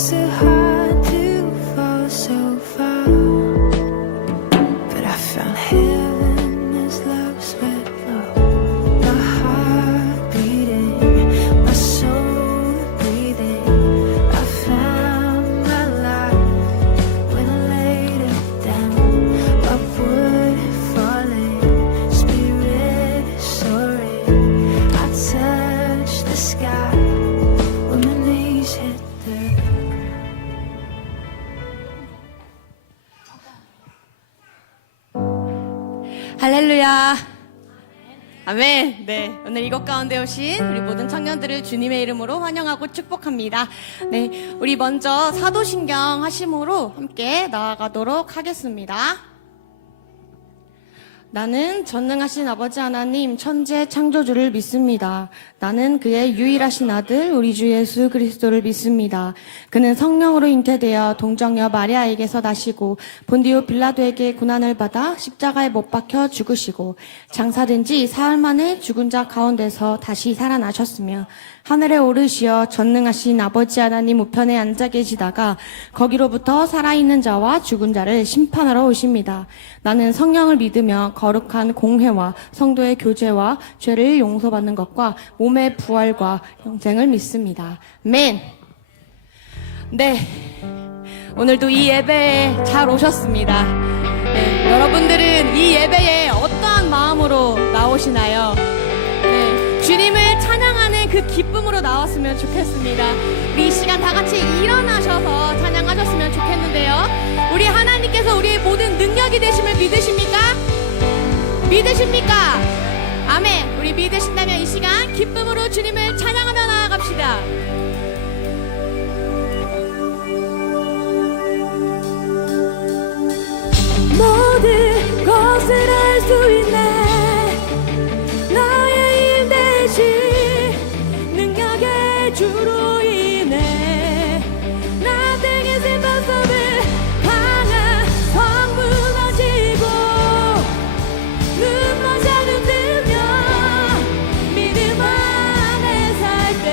so hard to fall so far, but I found heaven as love swept through my heart beating, my soul breathing. I found my life when I laid it down, upward falling, spirit soaring. I touched the sky when my knees hit the 할렐루야. 아멘. 네. 오늘 이곳 가운데 오신 우리 모든 청년들을 주님의 이름으로 환영하고 축복합니다. 네. 우리 먼저 사도신경 하심으로 함께 나아가도록 하겠습니다. 나는 전능하신 아버지 하나님 천지의 창조주를 믿습니다. 나는 그의 유일하신 아들 우리 주 예수 그리스도를 믿습니다. 그는 성령으로 잉태되어 동정녀 마리아에게서 나시고 본디오 빌라도에게 고난을 받아 십자가에 못 박혀 죽으시고 장사된 지 사흘 만에 죽은 자 가운데서 다시 살아나셨으며 하늘에 오르시어 전능하신 아버지 하나님 우편에 앉아 계시다가 거기로부터 살아있는 자와 죽은 자를 심판하러 오십니다. 나는 성령을 믿으며 거룩한 공회와 성도의 교제와 죄를 용서받는 것과 몸의 부활과 영생을 믿습니다. 아멘. 네, 오늘도 이 예배에 잘 오셨습니다. 네, 여러분들은 이 예배에 어떠한 마음으로 나오시나요? 네, 주님을 찬양하는 그 기쁨으로 나왔으면 좋겠습니다. 우리 이 시간 다 같이 일어나셔서 찬양하셨으면 좋겠는데요. 우리 하나님께서 우리의 모든 능력이 되심을 믿으십니까? 믿으십니까? 아멘. 우리 믿으신다면 이 시간 기쁨으로 주님을 찬양하며 나아갑시다. 모든 것을 알 수 있네. 나의 힘 대신 능력의 주로 인해 Nothing is impossible. 강한 성 무너지고 눈먼 자는 들며 믿음 안에 살 때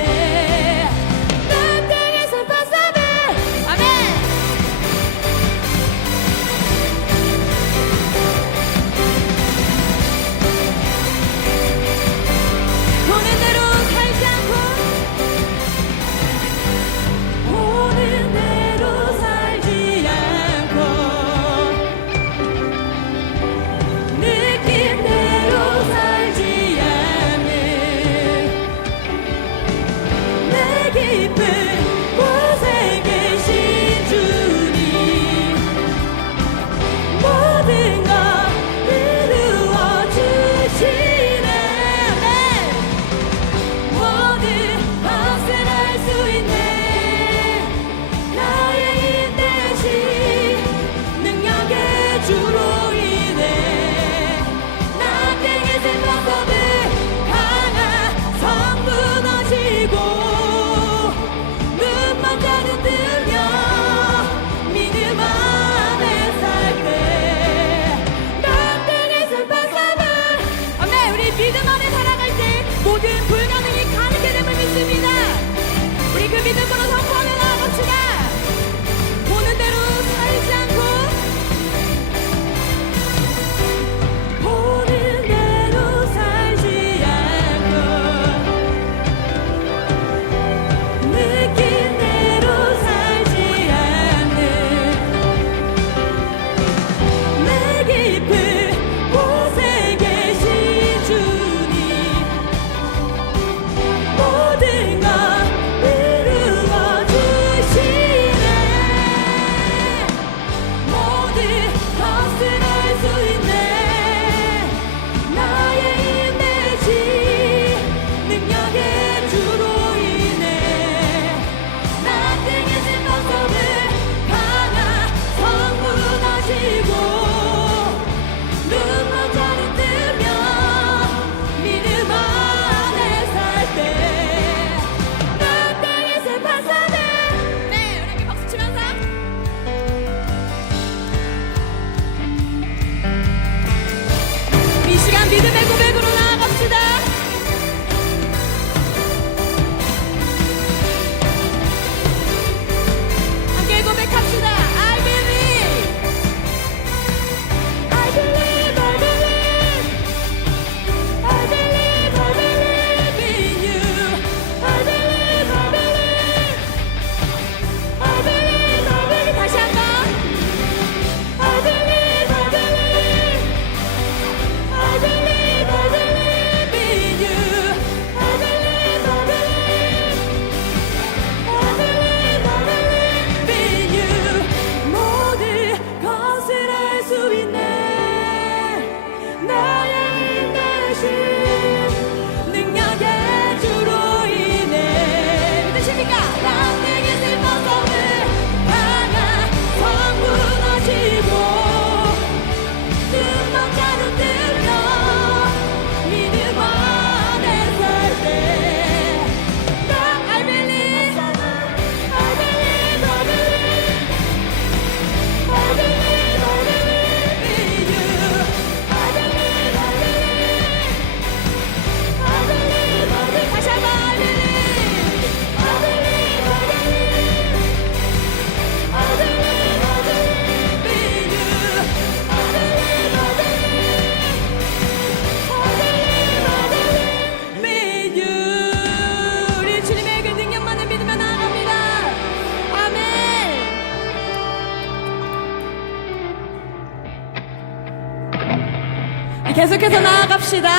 계속해서 나아갑시다.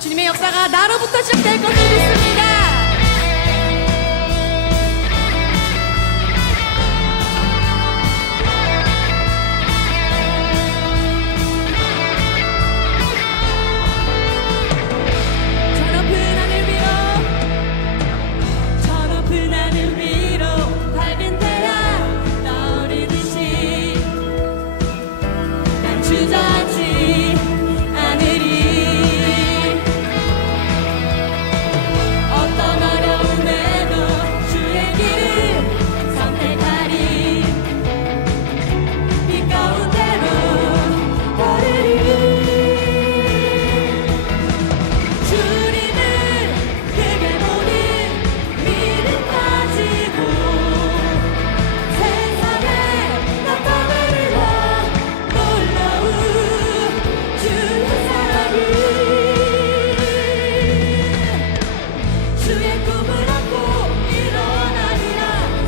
주님의 역사가 나로부터 시작될 것을 믿습니다. 저 높은 하늘 위로 밝은 태양 떠오르듯이 난 주저앉지 않으리. 어떤 어려움에도 주의 길을 선택하리. 빛 가운데로 걸으리. 주님을 크게 보는 믿음 가지고 세상에 나타내리라. 놀라운 주의 사랑이. 주의 꿈을 안고 일어나리라.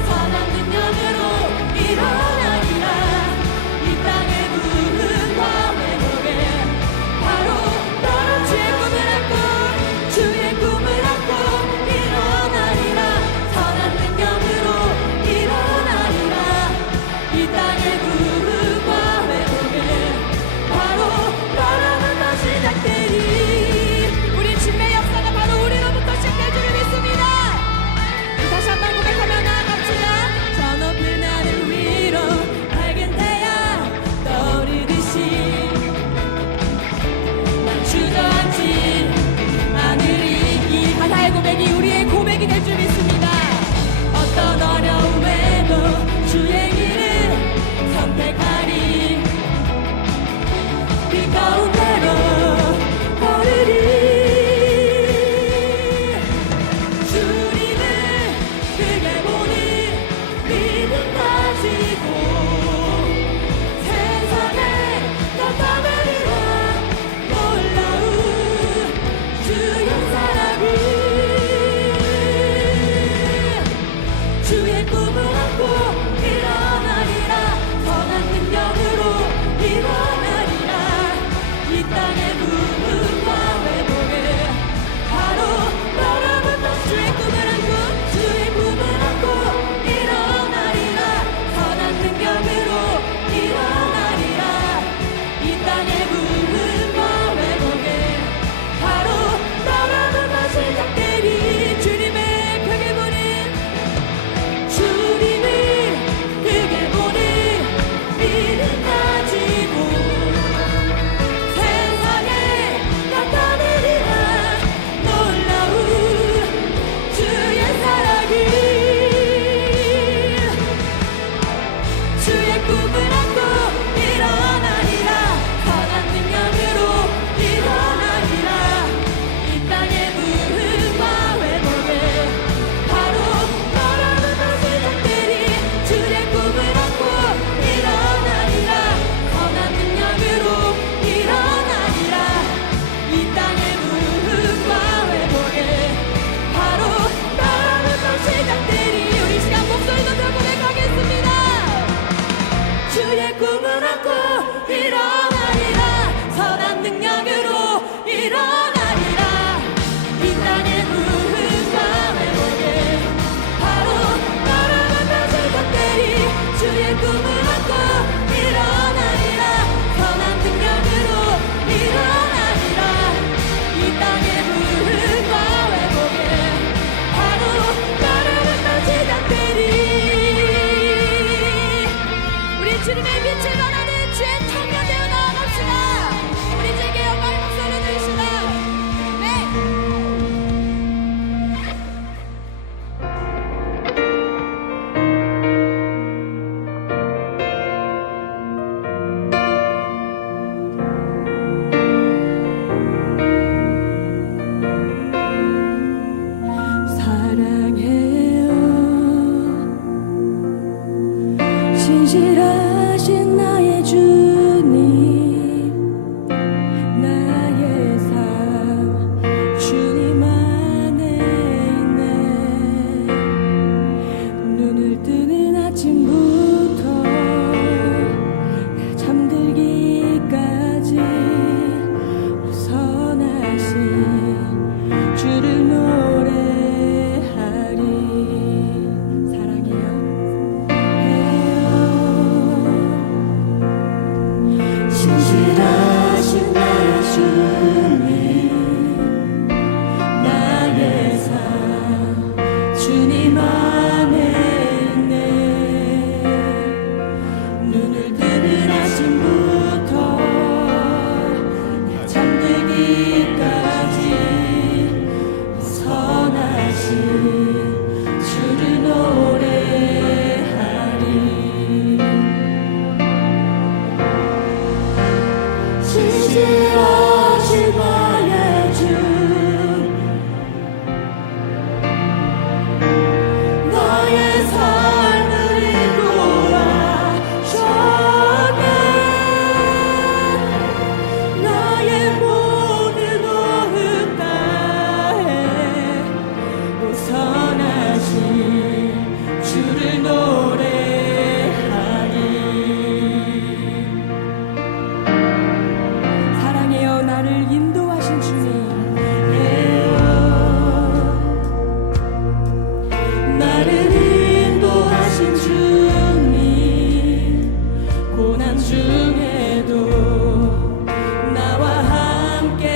선한 능력으로 일어나리라. 이 땅의 부흥과 회복에 바로 너는 주의 꿈을 안고 주의 꿈을 안고 일어나리라. 선한 능력으로 일어나리라. 이 땅의 부흥과 회복에 바로 너로부터 시작되리. 우리 주님의 역사가 바로 우리로부터 시작될 줄을 믿습니다. 다시 한번 고백하며 나아갑시다. 저 높은 하늘 위로 밝은 태양 떠오르듯이 난 주저앉지 않으리. 이 가사의 고백이 우리의 고백이 될 줄 믿습니다. 어떤 어려움에도 주의 길을 선택하리. 빛 가운데로 걸으리. 주님을 크게 보는 믿음 가지고 세상에 나타내리라. 놀라운 주의 사랑이. 주의 꿈을 안고 일어나리라. 선한 능력으로 일어나리라. 이 땅의 부흥과 회복에 바로 너로부터 주의 꿈을 안고 주의 꿈을 안고 일어나리라. 선한 능력으로 일어나리라. 이 땅의 부흥과 회복에 바로 너로부터 시작되리. 주님을 크게 보는 주님을 크게 보는 믿음 가지고 세상에 나타내리라. 놀라운 주의 사랑이. 주의 꿈을 안고 일어나리라. 선한 능력으로 일어나리라. 이 땅의 부흥과 회복에 바로 너로부터 시작되리. 주의 꿈을 안고 일어나리라. 선한 능력으로 일어나리라. 이 땅의 부흥과 회복에 바로 너로부터 시작되리. 우리 시간 목소리 높여 고백하겠습니다. 주의 꿈을 안고 일어나리라. 선한 능력으로 일어나리라. 이 땅의 부흥과 회복에 바로 너로부터 시작되리. 주의 꿈을 안고 일어나리라. 선한 능력으로 일어나리라. 이 땅의 부흥과 회복에 바로 너로부터 시작되리. 우리 주님의 빛을 발하는 주의 청년 되어 나아갑시다. 우리 주에게 영광의 목소리를 들으시다. 네. 사랑해요. 진실하신 나의 주님. 나의 삶 주님 안에 있네. 눈을 뜨는 아침부터 잠들기까지 노래하리. 사랑해요 나를 인도하신 주님, 나를 인도하신 주님, 고난 중에도 나와 함께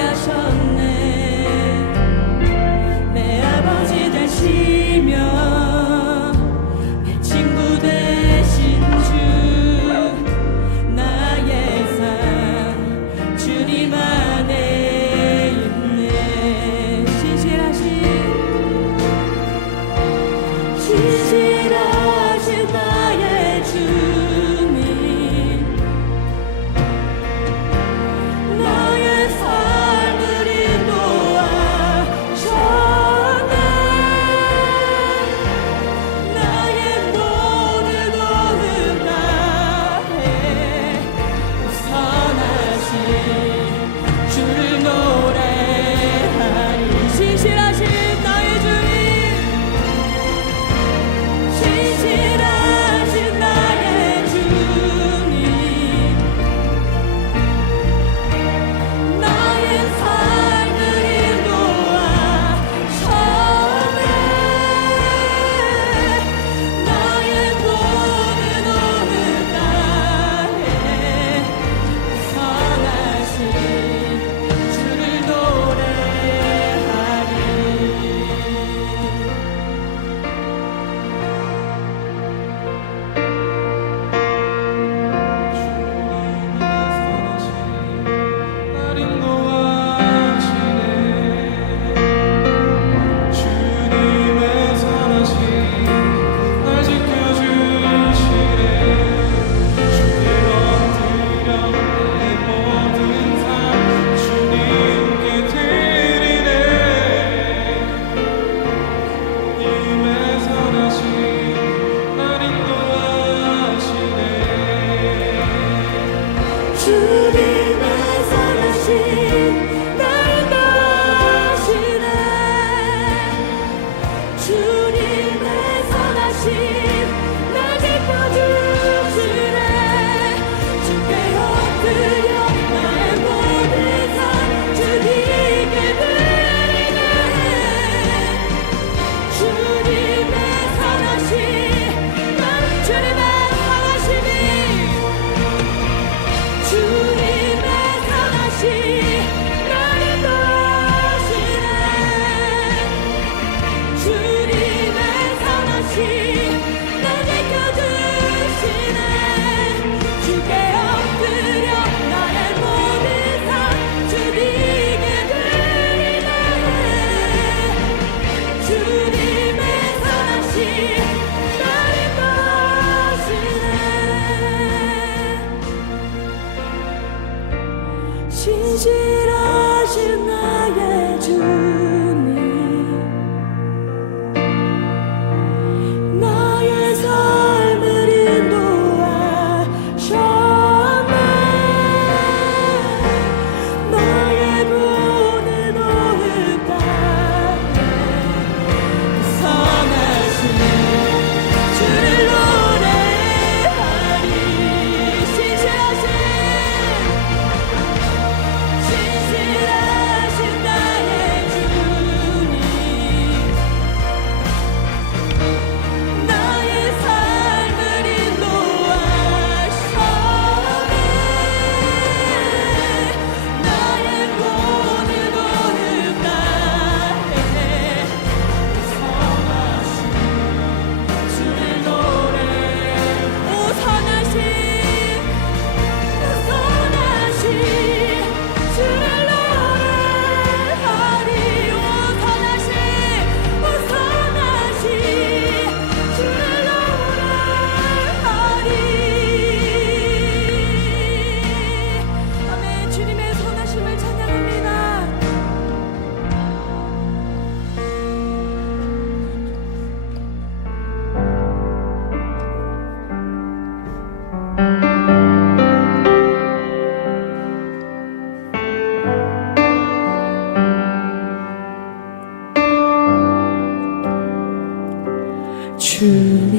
하셨네. 내 아버지 되시며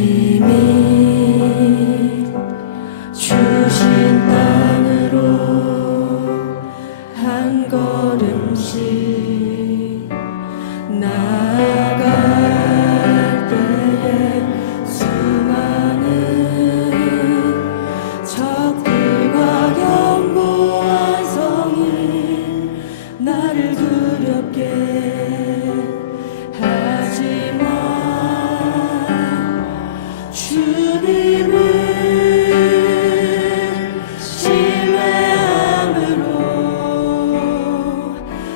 주님이 주신 땅으로 한 걸음씩 나아갈 때에 수많은 적들과 견고한 성이 나를 두렵게 하지만 주님을 신뢰함으로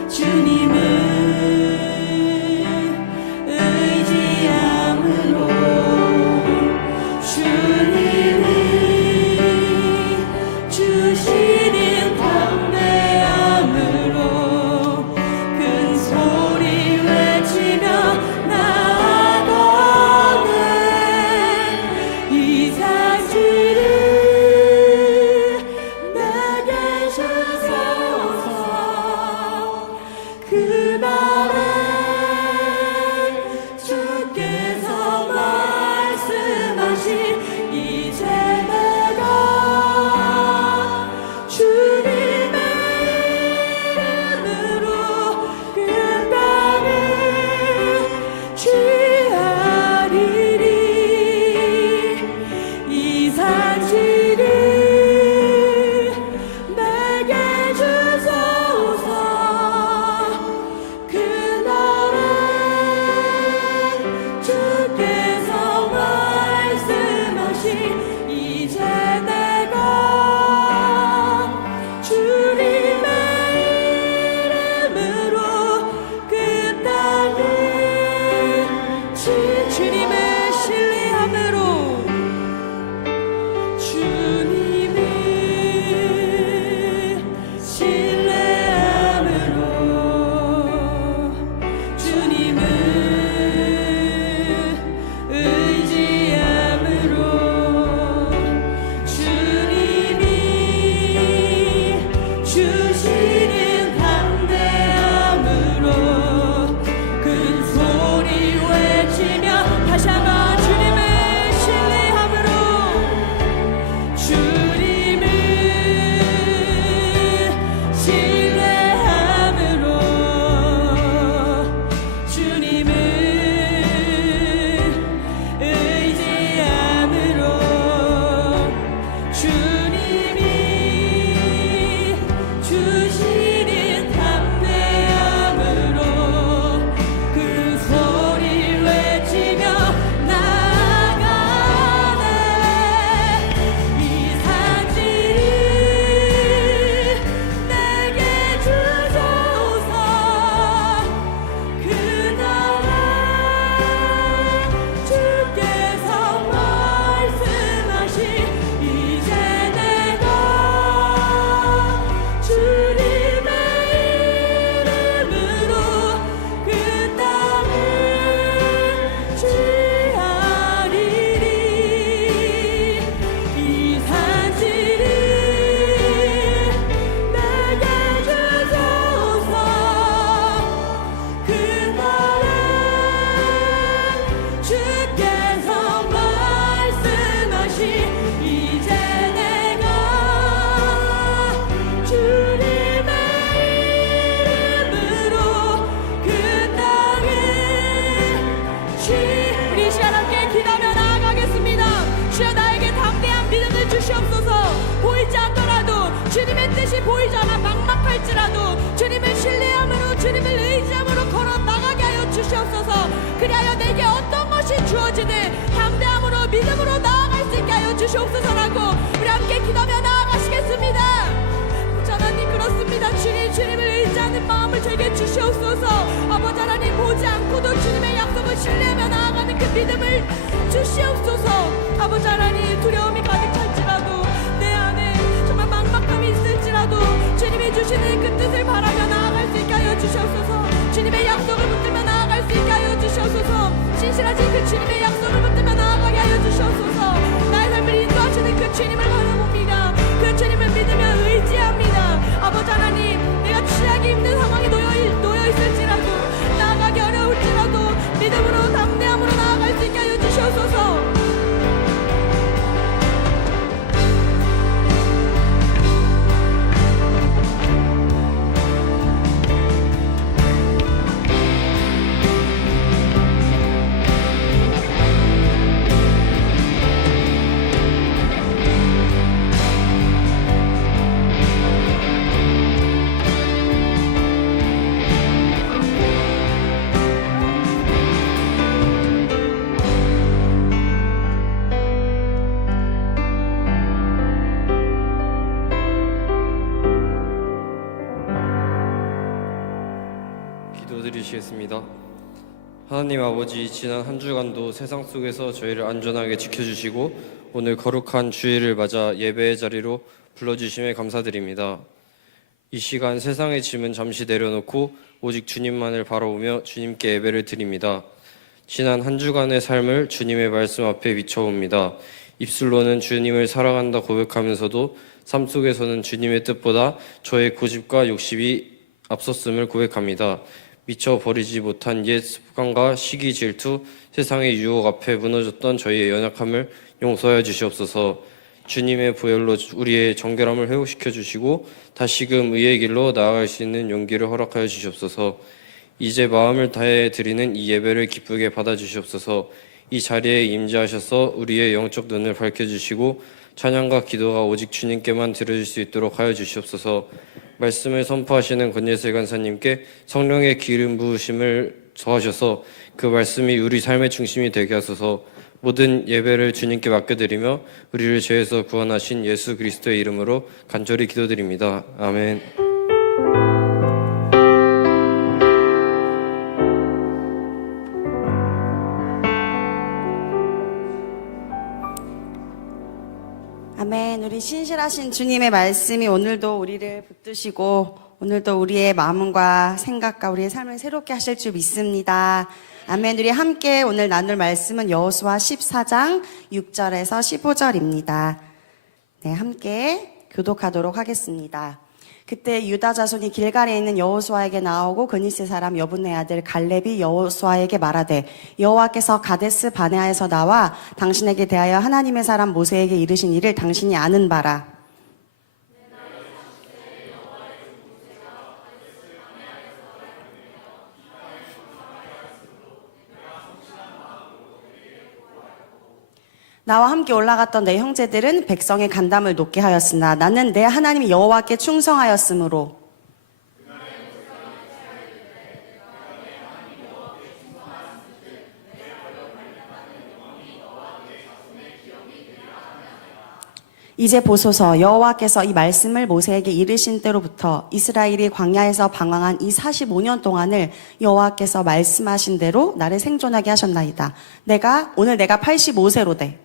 주님을 의지함으로 주님이 주시는 담대함으로 큰 소리 외치며 나아가네. 이 산지를 내게 주소서. 그날에 주께서 말씀하신 이제 내가 주님의 이름으로 그 땅을 취하리리. 이 산지를 내게 주소서. 그날에 주께서 말씀하신 이제 내가 주님의 이름으로 그 땅을 주님을 신뢰함으로 주님을 신뢰함으로 주님을 의지함으로 주님이 주시는 담대함으로 큰 소리 외치며 다시 한번 주님을 신뢰함으로 주님을 신뢰함으로 주님을 의지함으로 주님이 주시는 담대함으로 그 소리 외치며 나아가네. 이 산지를 내게 주소서. 그날에 주께서 말씀하신 이제 내가 주님의 이름으로 그 땅을 취하리리. 이 산지를 내게 주소서. 그날에 주께서 말씀하신 이제 내가 주님의 이름으로 그 땅을 우리 이 시간 함께 기도하며 나아가겠습니다. 주여 나에게 담대한 믿음을 주시옵소서. 보이지 않더라도 주님의 뜻이 보이지 않아 막막할지라도 주님을 신뢰함으로 주님을 의지함으로 걸어 나가게 하여 주시옵소서. 그리하여 내게 어떤 것이 주어지든 담대함으로 믿음으로 나아갈 수 있게 하여 주시옵소서라고 우리 함께 기도하며 나아가시겠습니다. 하나님 그렇습니다. 주님을 의지하는 마음을 저에게 주시옵소서. 아버지 하나님 보지 않고도 주님의 약속을 신뢰하며 나아가는 그 믿음을 주시옵소서. 아버지 하나님 두려움이 가득할지라도 내 안에 정말 막막함이 있을지라도 주님이 주시는 그 뜻을 바라며 나아갈 수 있게 하여 주시옵소서. 주님의 약속을 붙들며 나아갈 수 있게 하여 주시옵소서. 신실하신 그 주님의 약속을 붙들며 나아가게 하여 주시옵소서. 나의 삶을 인도하시는 그 주님을 바라봅니다. 그 주님을 믿으며 의지합니다. 아버지 하나님 내가 취하기 힘든 상황에 놓여 있을지라도 나아가기 어려울지라도 믿음으로 담대함으로 나아갈 수 있게 하여 주시옵소서. 드리시겠습니다. 하나님 아버지, 지난 한 주간도 세상 속에서 저희를 안전하게 지켜주시고 오늘 거룩한 주일을 맞아 예배의 자리로 불러주심에 감사드립니다. 이 시간 세상의 짐은 잠시 내려놓고 오직 주님만을 바라보며 주님께 예배를 드립니다. 지난 한 주간의 삶을 주님의 말씀 앞에 비춰봅니다. 입술로는 주님을 사랑한다 고백하면서도 삶 속에서는 주님의 뜻보다 저의 고집과 욕심이 앞섰음을 고백합니다. 미처 버리지 못한 옛 습관과 시기 질투, 세상의 유혹 앞에 무너졌던 저희의 연약함을 용서하여 주시옵소서. 주님의 보혈로 우리의 정결함을 회복시켜 주시고 다시금 의의 길로 나아갈 수 있는 용기를 허락하여 주시옵소서. 이제 마음을 다해 드리는 이 예배를 기쁘게 받아주시옵소서. 이 자리에 임재하셔서 우리의 영적 눈을 밝혀주시고 찬양과 기도가 오직 주님께만 들어질 수 있도록 하여 주시옵소서. 말씀을 선포하시는 권예슬 간사님께 성령의 기름 부으심을 더하셔서 그 말씀이 우리 삶의 중심이 되게 하소서. 모든 예배를 주님께 맡겨드리며 우리를 죄에서 구원하신 예수 그리스도의 이름으로 간절히 기도드립니다. 아멘. 아멘. 우리 신실하신 주님의 말씀이 오늘도 우리를 붙드시고 오늘도 우리의 마음과 생각과 우리의 삶을 새롭게 하실 줄 믿습니다. 아멘. 우리 함께 오늘 나눌 말씀은 여호수아 14장 6절에서 15절입니다. 네, 함께 교독하도록 하겠습니다. 그때 유다 자손이 길갈에 있는 여호수아에게 나오고 그니스 사람 여분의 아들 갈렙이 여호수아에게 말하되 여호와께서 가데스 바네아에서 나와 당신에게 대하여 하나님의 사람 모세에게 이르신 일을 당신이 아는 바라. 나와 함께 올라갔던 내 형제들은 백성의 간담을 높게 하였으나 나는 내 하나님 여호와께 충성하였으므로 이제 보소서 여호와께서 이 말씀을 모세에게 이르신 때로부터 이스라엘이 광야에서 방황한 이 45년 동안을 여호와께서 말씀하신 대로 나를 생존하게 하셨나이다. 오늘 내가 85세로 돼.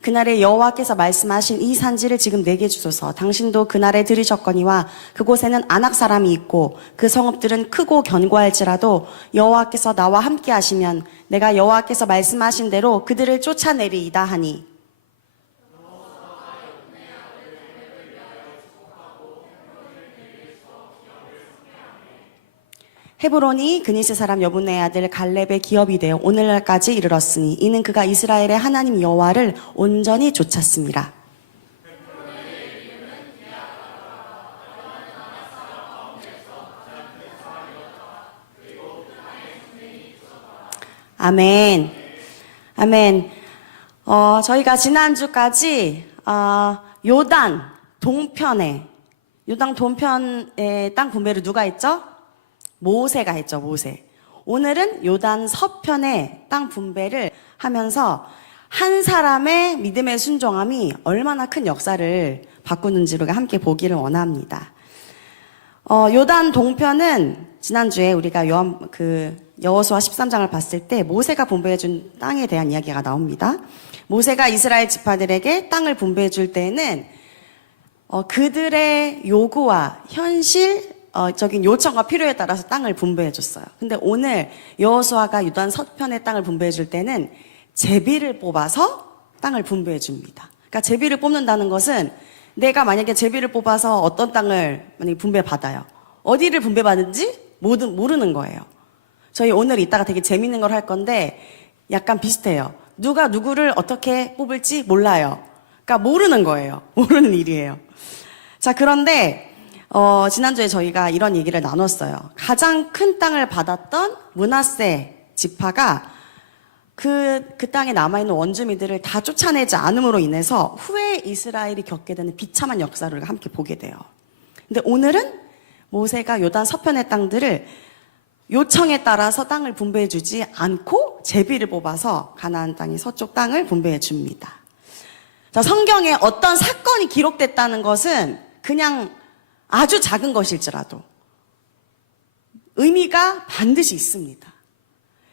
그날에 여호와께서 말씀하신 이 산지를 지금 내게 주소서. 당신도 그날에 들으셨거니와 그곳에는 아낙 사람이 있고 그 성읍들은 크고 견고할지라도 여호와께서 나와 함께 하시면 내가 여호와께서 말씀하신 대로 그들을 쫓아내리이다 하니 헤브론이 그니스 사람 여분의 아들 갈렙의 기업이 되어 오늘날까지 이르렀으니 이는 그가 이스라엘의 하나님 여호와를 온전히 좇았습니다. 아멘. 아멘. 저희가 지난주까지 요단 동편에 땅 분배를 누가 했죠? 모세가 했죠, 모세. 오늘은 요단 서편의 땅 분배를 하면서 한 사람의 믿음의 순종함이 얼마나 큰 역사를 바꾸는지를 함께 보기를 원합니다. 요단 동편은 지난주에 우리가 여호수아 13장을 봤을 때 모세가 분배해준 땅에 대한 이야기가 나옵니다. 모세가 이스라엘 지파들에게 땅을 분배해줄 때에는 그들의 요구와 적인 요청과 필요에 따라서 땅을 분배해 줬어요. 근데 오늘 여호수아가 요단 서편의 땅을 분배해 줄 때는 제비를 뽑아서 땅을 분배해 줍니다. 그러니까 제비를 뽑는다는 것은 내가 만약에 제비를 뽑아서 어떤 땅을 만약에 분배받아요. 어디를 분배받은지 모르는 거예요. 저희 오늘 이따가 되게 재밌는 걸 할 건데 약간 비슷해요. 누가 누구를 어떻게 뽑을지 몰라요. 그러니까 모르는 거예요. 모르는 일이에요. 자, 그런데 지난주에 저희가 이런 얘기를 나눴어요. 가장 큰 땅을 받았던 므낫세 지파가 그 땅에 남아있는 원주민들을 다 쫓아내지 않음으로 인해서 후에 이스라엘이 겪게 되는 비참한 역사를 함께 보게 돼요. 근데 오늘은 모세가 요단 서편의 땅들을 요청에 따라서 땅을 분배해 주지 않고 제비를 뽑아서 가나안 땅의 서쪽 땅을 분배해 줍니다. 자, 성경에 어떤 사건이 기록됐다는 것은 그냥 아주 작은 것일지라도 의미가 반드시 있습니다.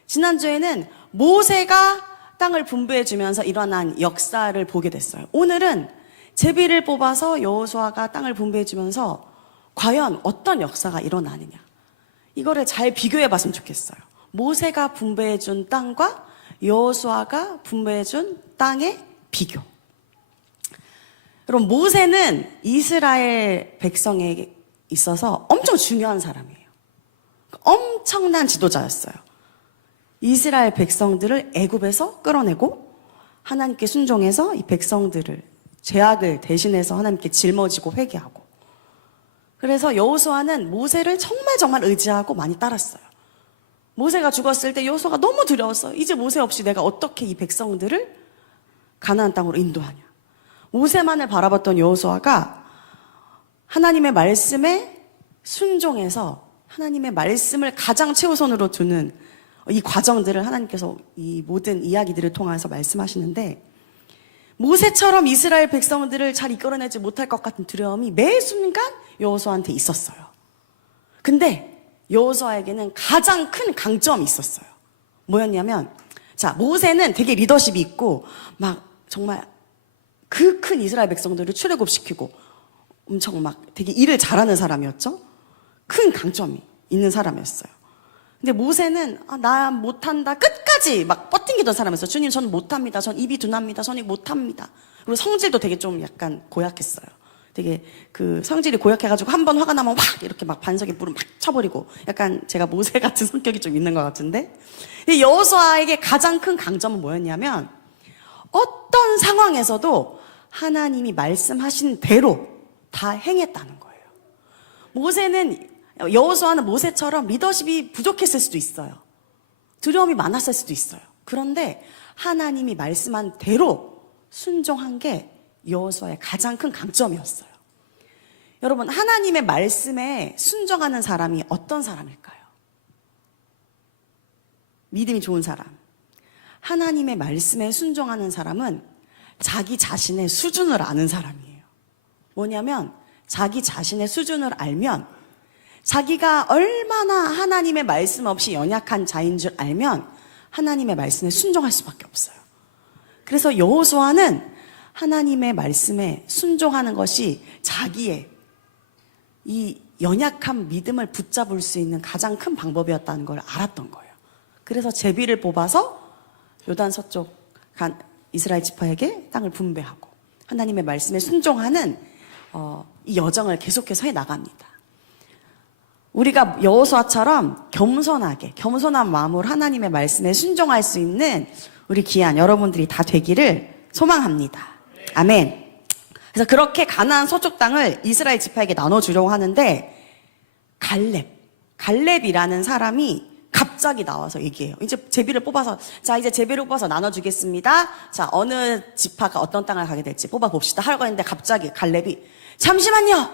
지난주에는 모세가 땅을 분배해 주면서 일어난 역사를 보게 됐어요. 오늘은 제비를 뽑아서 여호수아가 땅을 분배해 주면서 과연 어떤 역사가 일어나느냐, 이거를 잘 비교해 봤으면 좋겠어요. 모세가 분배해 준 땅과 여호수아가 분배해 준 땅의 비교. 여러분, 모세는 이스라엘 백성에게 있어서 엄청 중요한 사람이에요. 엄청난 지도자였어요. 이스라엘 백성들을 애굽에서 끌어내고 하나님께 순종해서 이 백성들을 죄악을 대신해서 하나님께 짊어지고 회개하고, 그래서 여호수아는 모세를 정말 의지하고 많이 따랐어요. 모세가 죽었을 때 여호수아가 너무 두려웠어요. 이제 모세 없이 내가 어떻게 이 백성들을 가나안 땅으로 인도하냐. 모세만을 바라봤던 여호수아가 하나님의 말씀에 순종해서 하나님의 말씀을 가장 최우선으로 두는 이 과정들을 하나님께서 이 모든 이야기들을 통해서 말씀하시는데, 모세처럼 이스라엘 백성들을 잘 이끌어내지 못할 것 같은 두려움이 매 순간 여호수아한테 있었어요. 근데 여호수아에게는 가장 큰 강점이 있었어요. 뭐였냐면, 자, 모세는 되게 리더십이 있고 막 정말 그 큰 이스라엘 백성들을 출애굽시키고 엄청 막 되게 일을 잘하는 사람이었죠. 큰 강점이 있는 사람이었어요. 근데 모세는 나 못한다 끝까지 막 뻗팅기던 사람이었어요. 주님, 저는 못합니다. 전 입이 둔합니다. 저는 못합니다. 그리고 성질도 되게 좀 약간 고약했어요. 되게 그 성질이 고약해가지고 한 번 화가 나면 확 이렇게 막 반석에 물을 막 쳐버리고, 약간 제가 모세 같은 성격이 좀 있는 것 같은데, 근데 여호수아에게 가장 큰 강점은 뭐였냐면 어떤 상황에서도 하나님이 말씀하신 대로 다 행했다는 거예요. 여호수아는 모세처럼 리더십이 부족했을 수도 있어요. 두려움이 많았을 수도 있어요. 그런데 하나님이 말씀한 대로 순종한 게 여호수아의 가장 큰 강점이었어요. 여러분, 하나님의 말씀에 순종하는 사람이 어떤 사람일까요? 믿음이 좋은 사람. 하나님의 말씀에 순종하는 사람은 자기 자신의 수준을 아는 사람이에요. 뭐냐면, 자기 자신의 수준을 알면, 자기가 얼마나 하나님의 말씀 없이 연약한 자인 줄 알면 하나님의 말씀에 순종할 수밖에 없어요. 그래서 여호수아는 하나님의 말씀에 순종하는 것이 자기의 이 연약한 믿음을 붙잡을 수 있는 가장 큰 방법이었다는 걸 알았던 거예요. 그래서 제비를 뽑아서 요단 서쪽 이스라엘 지파에게 땅을 분배하고 하나님의 말씀에 순종하는 이 여정을 계속해서 해나갑니다. 우리가 여호수아처럼 겸손한 마음으로 하나님의 말씀에 순종할 수 있는 우리 귀한 여러분들이 다 되기를 소망합니다. 아멘. 그래서 그렇게 가나안 서쪽 땅을 이스라엘 지파에게 나눠주려고 하는데, 갈렙이라는 사람이 갑자기 나와서 얘기해요. 이제 제비를 뽑아서 나눠주겠습니다. 자, 어느 지파가 어떤 땅을 가게 될지 뽑아봅시다 하려고 했는데, 갑자기 갈렙이 잠시만요,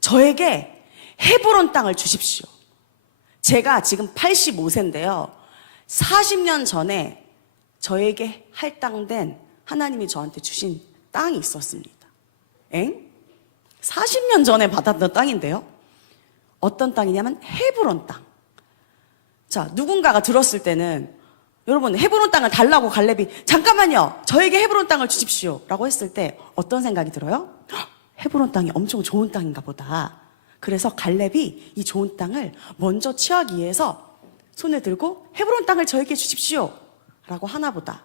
저에게 헤브론 땅을 주십시오. 제가 지금 85세인데요. 40년 전에 저에게 할당된 하나님이 저한테 주신 땅이 있었습니다. 40년 전에 받았던 땅인데요. 어떤 땅이냐면 헤브론 땅. 자, 누군가가 들었을 때는, 여러분, 헤브론 땅을 달라고 갈렙이 잠깐만요, 저에게 헤브론 땅을 주십시오 라고 했을 때 어떤 생각이 들어요? 헤브론 땅이 엄청 좋은 땅인가 보다. 그래서 갈렙이 이 좋은 땅을 먼저 취하기 위해서 손을 들고 헤브론 땅을 저에게 주십시오 라고 하나 보다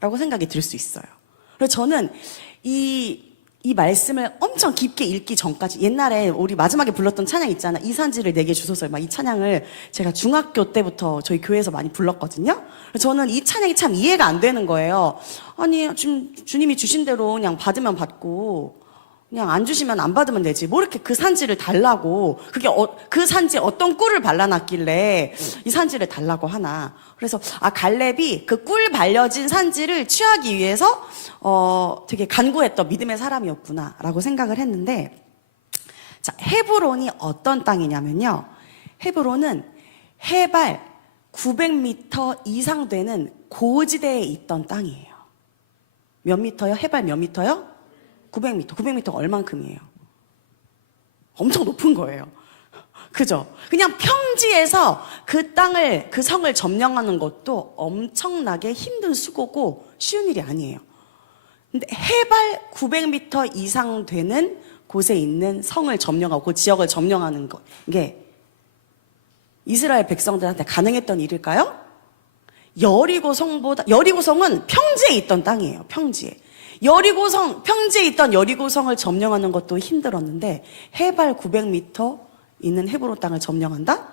라고 생각이 들 수 있어요. 그래서 저는 이 말씀을 엄청 깊게 읽기 전까지, 옛날에 우리 마지막에 불렀던 찬양 있잖아, 이 산지를 내게 주소서. 막 이 찬양을 제가 중학교 때부터 저희 교회에서 많이 불렀거든요. 그래서 저는 이 찬양이 참 이해가 안 되는 거예요. 아니, 지금 주님이 주신 대로 그냥 받으면 받고 그냥 안 주시면 안 받으면 되지, 뭐 이렇게 그 산지를 달라고, 그게 그 산지에 어떤 꿀을 발라놨길래 이 산지를 달라고 하나. 그래서 갈렙이 그 꿀 발려진 산지를 취하기 위해서 되게 간구했던 믿음의 사람이었구나 라고 생각을 했는데, 자, 헤브론이 어떤 땅이냐면요, 헤브론은 해발 900m 이상 되는 고지대에 있던 땅이에요. 몇 미터요? 해발 몇 미터요? 900m. 900m가 얼만큼이에요? 엄청 높은 거예요. 그죠? 그냥 평지에서 그 땅을, 그 성을 점령하는 것도 엄청나게 힘든 수고고 쉬운 일이 아니에요. 근데 해발 900m 이상 되는 곳에 있는 성을 점령하고 그 지역을 점령하는 것, 이게 이스라엘 백성들한테 가능했던 일일까요? 여리고성은 평지에 있던 땅이에요. 평지에. 평지에 있던 여리고성을 점령하는 것도 힘들었는데 해발 900m 있는 헤브론 땅을 점령한다?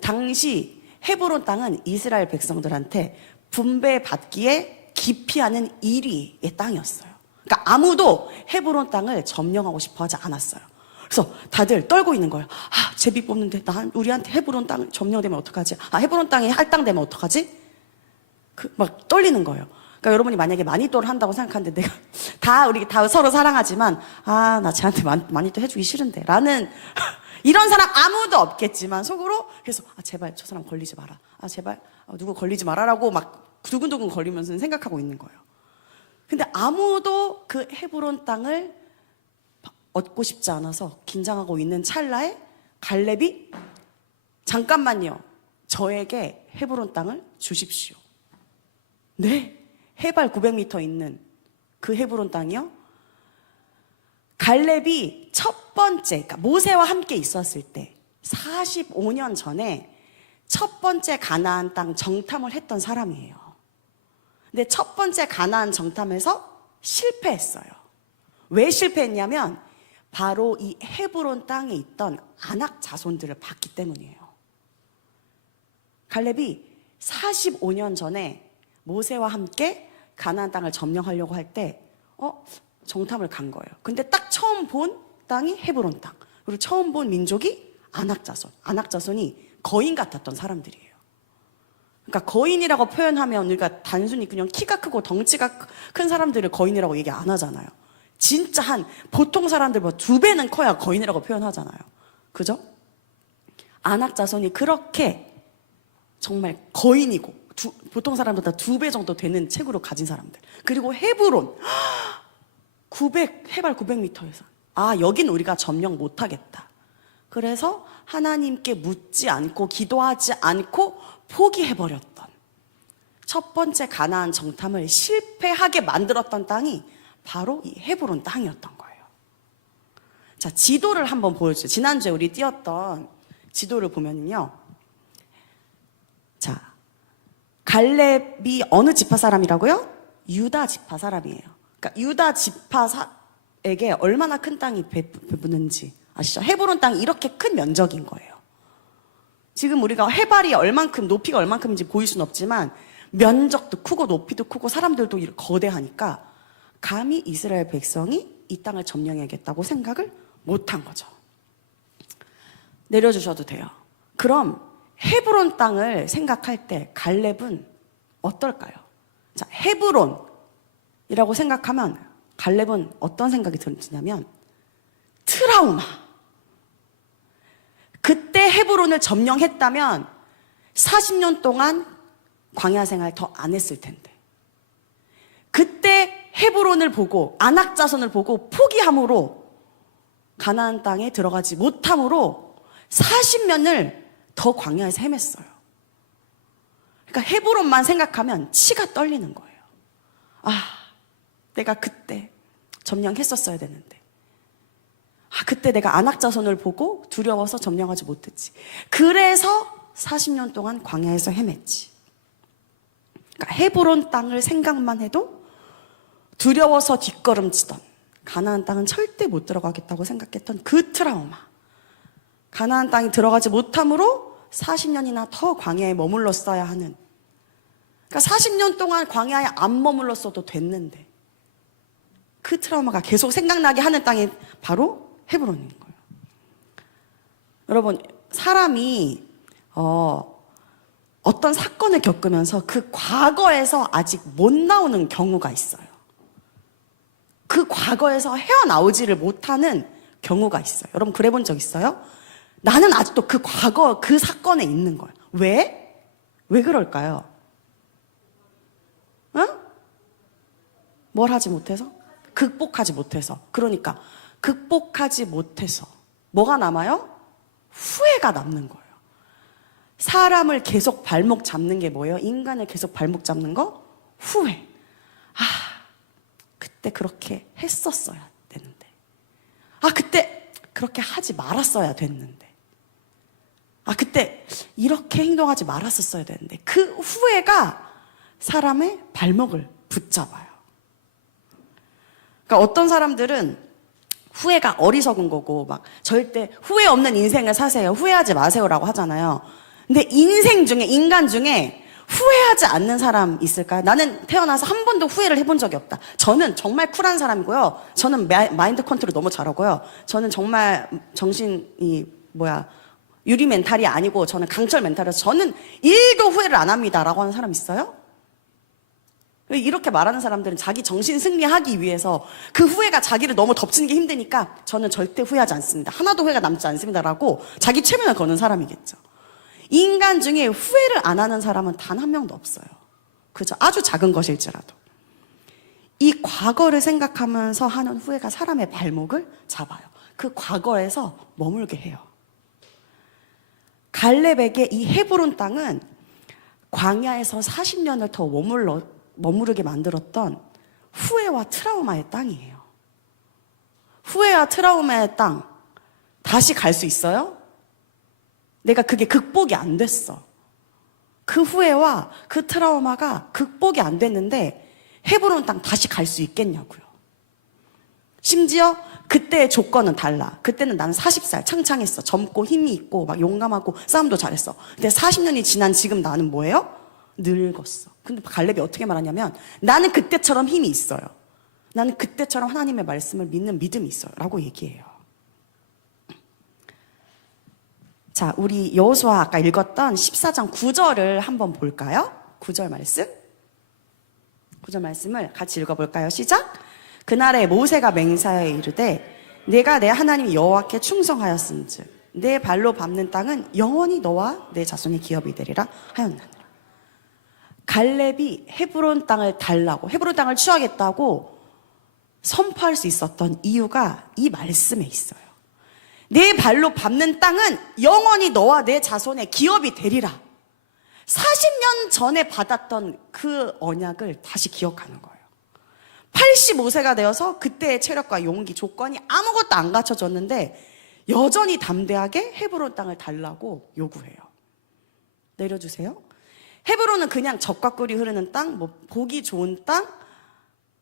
당시 헤브론 땅은 이스라엘 백성들한테 분배받기에 기피하는 1위의 땅이었어요. 그러니까 아무도 헤브론 땅을 점령하고 싶어 하지 않았어요. 그래서 다들 떨고 있는 거예요. 제비 뽑는데 우리한테 헤브론 땅 점령되면 어떡하지? 헤브론 땅이 할당되면 어떡하지? 막 떨리는 거예요. 그러니까 여러분이 만약에 마니또를 한다고 생각하는데 우리 다 서로 사랑하지만 나 쟤한테 마니또 해주기 싫은데 라는 이런 사람 아무도 없겠지만 속으로 그래서 제발 저 사람 걸리지 마라. 제발 누구 걸리지 마라라고 막 두근두근 걸리면서 생각하고 있는 거예요. 근데 아무도 그 헤브론 땅을 얻고 싶지 않아서 긴장하고 있는 찰나에 갈렙이 잠깐만요. 저에게 헤브론 땅을 주십시오. 네. 해발 900m 있는 그 헤브론 땅이요. 갈렙이 첫 번째, 그러니까 모세와 함께 있었을 때 45년 전에 첫 번째 가나안 땅 정탐을 했던 사람이에요. 근데 첫 번째 가나안 정탐에서 실패했어요. 왜 실패했냐면 바로 이 헤브론 땅에 있던 아낙 자손들을 봤기 때문이에요. 갈렙이 45년 전에 모세와 함께 가나안 땅을 점령하려고 할 때 정탐을 간 거예요. 근데 딱 처음 본 땅이 헤브론 땅. 그리고 처음 본 민족이 아낙 자손. 아낙 자손이 거인 같았던 사람들이에요. 그러니까 거인이라고 표현하면 우리가 단순히 그냥 키가 크고 덩치가 큰 사람들을 거인이라고 얘기 안 하잖아요. 진짜 보통 사람들보다 2배는 커야 거인이라고 표현하잖아요. 그죠? 아낙 자손이 그렇게 정말 거인이고 보통 사람보다 2배 정도 되는 체구를 가진 사람들. 그리고 헤브론 해발 900m에서 여긴 우리가 점령 못하겠다. 그래서 하나님께 묻지 않고 기도하지 않고 포기해버렸던 첫 번째 가나안 정탐을 실패하게 만들었던 땅이 바로 이 헤브론 땅이었던 거예요. 자, 지도를 한번 보여주세요. 지난주에 우리 띄웠던 지도를 보면요. 자, 갈렙이 어느 지파 사람이라고요? 유다 지파 사람이에요. 그러니까 유다 지파에게 얼마나 큰 땅이 배부는지 아시죠? 헤브론 땅이 이렇게 큰 면적인 거예요. 지금 우리가 해발이 얼만큼, 높이가 얼만큼인지 보일 수는 없지만 면적도 크고 높이도 크고 사람들도 거대하니까 감히 이스라엘 백성이 이 땅을 점령해야겠다고 생각을 못한 거죠. 내려주셔도 돼요. 그럼 헤브론 땅을 생각할 때 갈렙은 어떨까요? 자, 헤브론이라고 생각하면 갈렙은 어떤 생각이 드냐면 트라우마. 그때 헤브론을 점령했다면 40년 동안 광야 생활 더 안 했을 텐데 그때 헤브론을 보고 아낙 자손을 보고 포기함으로 가나안 땅에 들어가지 못함으로 40년을 더 광야에서 헤맸어요. 그러니까 헤브론만 생각하면 치가 떨리는 거예요. 내가 그때 점령했었어야 되는데 그때 내가 아낙 자손을 보고 두려워서 점령하지 못했지. 그래서 40년 동안 광야에서 헤맸지. 그러니까 헤브론 땅을 생각만 해도 두려워서 뒷걸음치던 가나안 땅은 절대 못 들어가겠다고 생각했던 그 트라우마. 가나안 땅에 들어가지 못함으로 40년이나 더 광야에 머물렀어야 하는. 그러니까 40년 동안 광야에 안 머물렀어도 됐는데 그 트라우마가 계속 생각나게 하는 땅이 바로 헤브론인 거예요. 여러분, 사람이 어떤 사건을 겪으면서 그 과거에서 아직 못 나오는 경우가 있어요. 그 과거에서 헤어나오지를 못하는 경우가 있어요. 여러분 그래 본 적 있어요? 나는 아직도 그 과거 그 사건에 있는 거예요. 왜? 왜 그럴까요? 응? 뭘 하지 못해서? 극복하지 못해서. 그러니까 극복하지 못해서 뭐가 남아요? 후회가 남는 거예요. 사람을 계속 발목 잡는 게 뭐예요? 인간을 계속 발목 잡는 거? 후회. 아, 그때 그렇게 했었어야 되는데. 아, 그때 그렇게 하지 말았어야 됐는데. 아, 그때 이렇게 행동하지 말았었어야 되는데. 그 후회가 사람의 발목을 붙잡아요. 그러니까 어떤 사람들은 후회가 어리석은 거고 막 절대 후회 없는 인생을 사세요. 후회하지 마세요라고 하잖아요. 근데 인생 중에 인간 중에 후회하지 않는 사람 있을까요? 나는 태어나서 한 번도 후회를 해본 적이 없다. 저는 정말 쿨한 사람이고요. 저는 마인드 컨트롤 너무 잘하고요. 저는 정말 정신이 유리 멘탈이 아니고 저는 강철 멘탈이라서 저는 1도 후회를 안 합니다라고 하는 사람 있어요? 이렇게 말하는 사람들은 자기 정신 승리하기 위해서 그 후회가 자기를 너무 덮치는 게 힘드니까 저는 절대 후회하지 않습니다. 하나도 후회가 남지 않습니다라고 자기 최면을 거는 사람이겠죠. 인간 중에 후회를 안 하는 사람은 단 한 명도 없어요. 그죠? 아주 작은 것일지라도. 이 과거를 생각하면서 하는 후회가 사람의 발목을 잡아요. 그 과거에서 머물게 해요. 갈렙에게 이 헤브론 땅은 광야에서 40년을 더 머무르게 만들었던 후회와 트라우마의 땅이에요. 후회와 트라우마의 땅, 다시 갈 수 있어요? 내가 그게 극복이 안 됐어. 그 후회와 그 트라우마가 극복이 안 됐는데 헤브론 땅 다시 갈 수 있겠냐고요. 심지어 그때의 조건은 달라. 그때는 나는 40살 창창했어. 젊고 힘이 있고 막 용감하고 싸움도 잘했어. 근데 40년이 지난 지금 나는 뭐예요? 늙었어. 근데 갈렙이 어떻게 말하냐면 나는 그때처럼 힘이 있어요. 나는 그때처럼 하나님의 말씀을 믿는 믿음이 있어요. 라고 얘기해요. 자, 우리 여호수아 아까 읽었던 14장 9절을 한번 볼까요? 9절 말씀. 9절 말씀을 같이 읽어볼까요? 시작! 그날에 모세가 맹세하여 이르되 내가 내 하나님 여호와께 충성하였은즉 내 발로 밟는 땅은 영원히 너와 내 자손의 기업이 되리라 하였나니. 갈렙이 헤브론 땅을 달라고, 헤브론 땅을 취하겠다고 선포할 수 있었던 이유가 이 말씀에 있어요. 내 발로 밟는 땅은 영원히 너와 내 자손의 기업이 되리라. 40년 전에 받았던 그 언약을 다시 기억하는 거예요. 85세가 되어서 그때의 체력과 용기, 조건이 아무것도 안 갖춰졌는데 여전히 담대하게 헤브론 땅을 달라고 요구해요. 내려주세요. 헤브론은 그냥 젖과 꿀이 흐르는 땅, 보기 좋은 땅,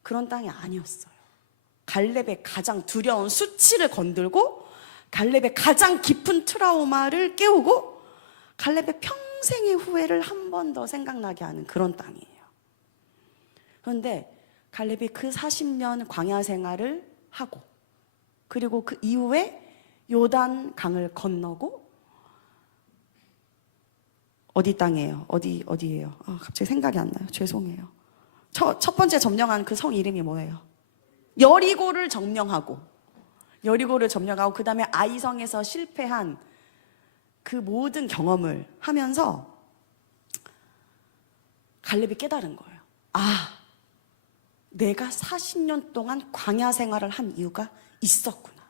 그런 땅이 아니었어요. 갈렙의 가장 두려운 수치를 건들고 갈렙의 가장 깊은 트라우마를 깨우고 갈렙의 평생의 후회를 한 번 더 생각나게 하는 그런 땅이에요. 그런데 갈렙이 그 40년 광야 생활을 하고 그리고 그 이후에 요단 강을 건너고 어디 땅이에요? 어디예요? 갑자기 생각이 안 나요. 죄송해요. 첫 번째 점령한 그 성 이름이 뭐예요? 여리고를 점령하고 그 다음에 아이성에서 실패한 그 모든 경험을 하면서 갈렙이 깨달은 거예요. 내가 40년 동안 광야 생활을 한 이유가 있었구나.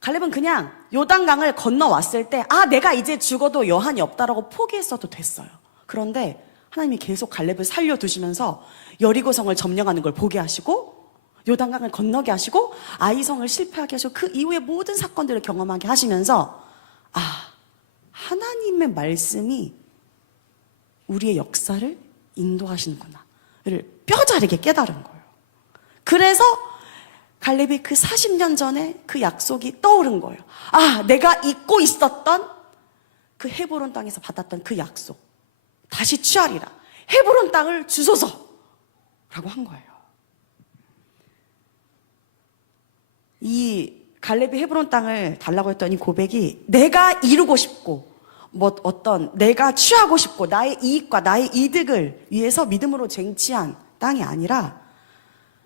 갈렙은 그냥 요단강을 건너왔을 때 내가 이제 죽어도 여한이 없다라고 포기했어도 됐어요. 그런데 하나님이 계속 갈렙을 살려두시면서 여리고성을 점령하는 걸 보게 하시고 요단강을 건너게 하시고 아이성을 실패하게 하시고 그 이후의 모든 사건들을 경험하게 하시면서 하나님의 말씀이 우리의 역사를 인도하시는구나를 뼈저리게 깨달은 거예요. 그래서 갈렙이 그 40년 전에 그 약속이 떠오른 거예요. 내가 잊고 있었던 그 헤브론 땅에서 받았던 그 약속 다시 취하리라. 헤브론 땅을 주소서 라고 한 거예요. 이 갈렙이 헤브론 땅을 달라고 했던 이 고백이 내가 이루고 싶고 내가 취하고 싶고 나의 이익과 나의 이득을 위해서 믿음으로 쟁취한 땅이 아니라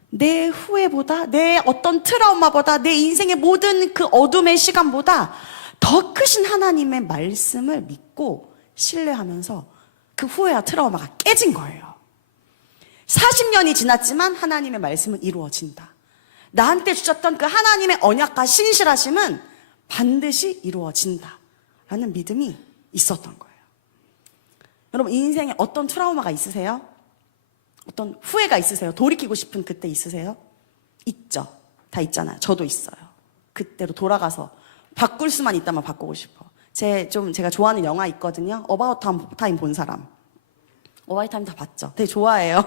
내 후회보다 내 어떤 트라우마보다 내 인생의 모든 그 어둠의 시간보다 더 크신 하나님의 말씀을 믿고 신뢰하면서 그 후회와 트라우마가 깨진 거예요. 40년이 지났지만 하나님의 말씀은 이루어진다. 나한테 주셨던 그 하나님의 언약과 신실하심은 반드시 이루어진다 라는 믿음이 있었던 거예요. 여러분, 인생에 어떤 트라우마가 있으세요? 어떤 후회가 있으세요? 돌이키고 싶은 그때 있으세요? 있죠. 다 있잖아요. 저도 있어요. 그때로 돌아가서 바꿀 수만 있다면 바꾸고 싶어. 제가 좋아하는 영화 있거든요. 어바웃 타임 본 사람. 어바웃 타임 다 봤죠? 되게 좋아해요.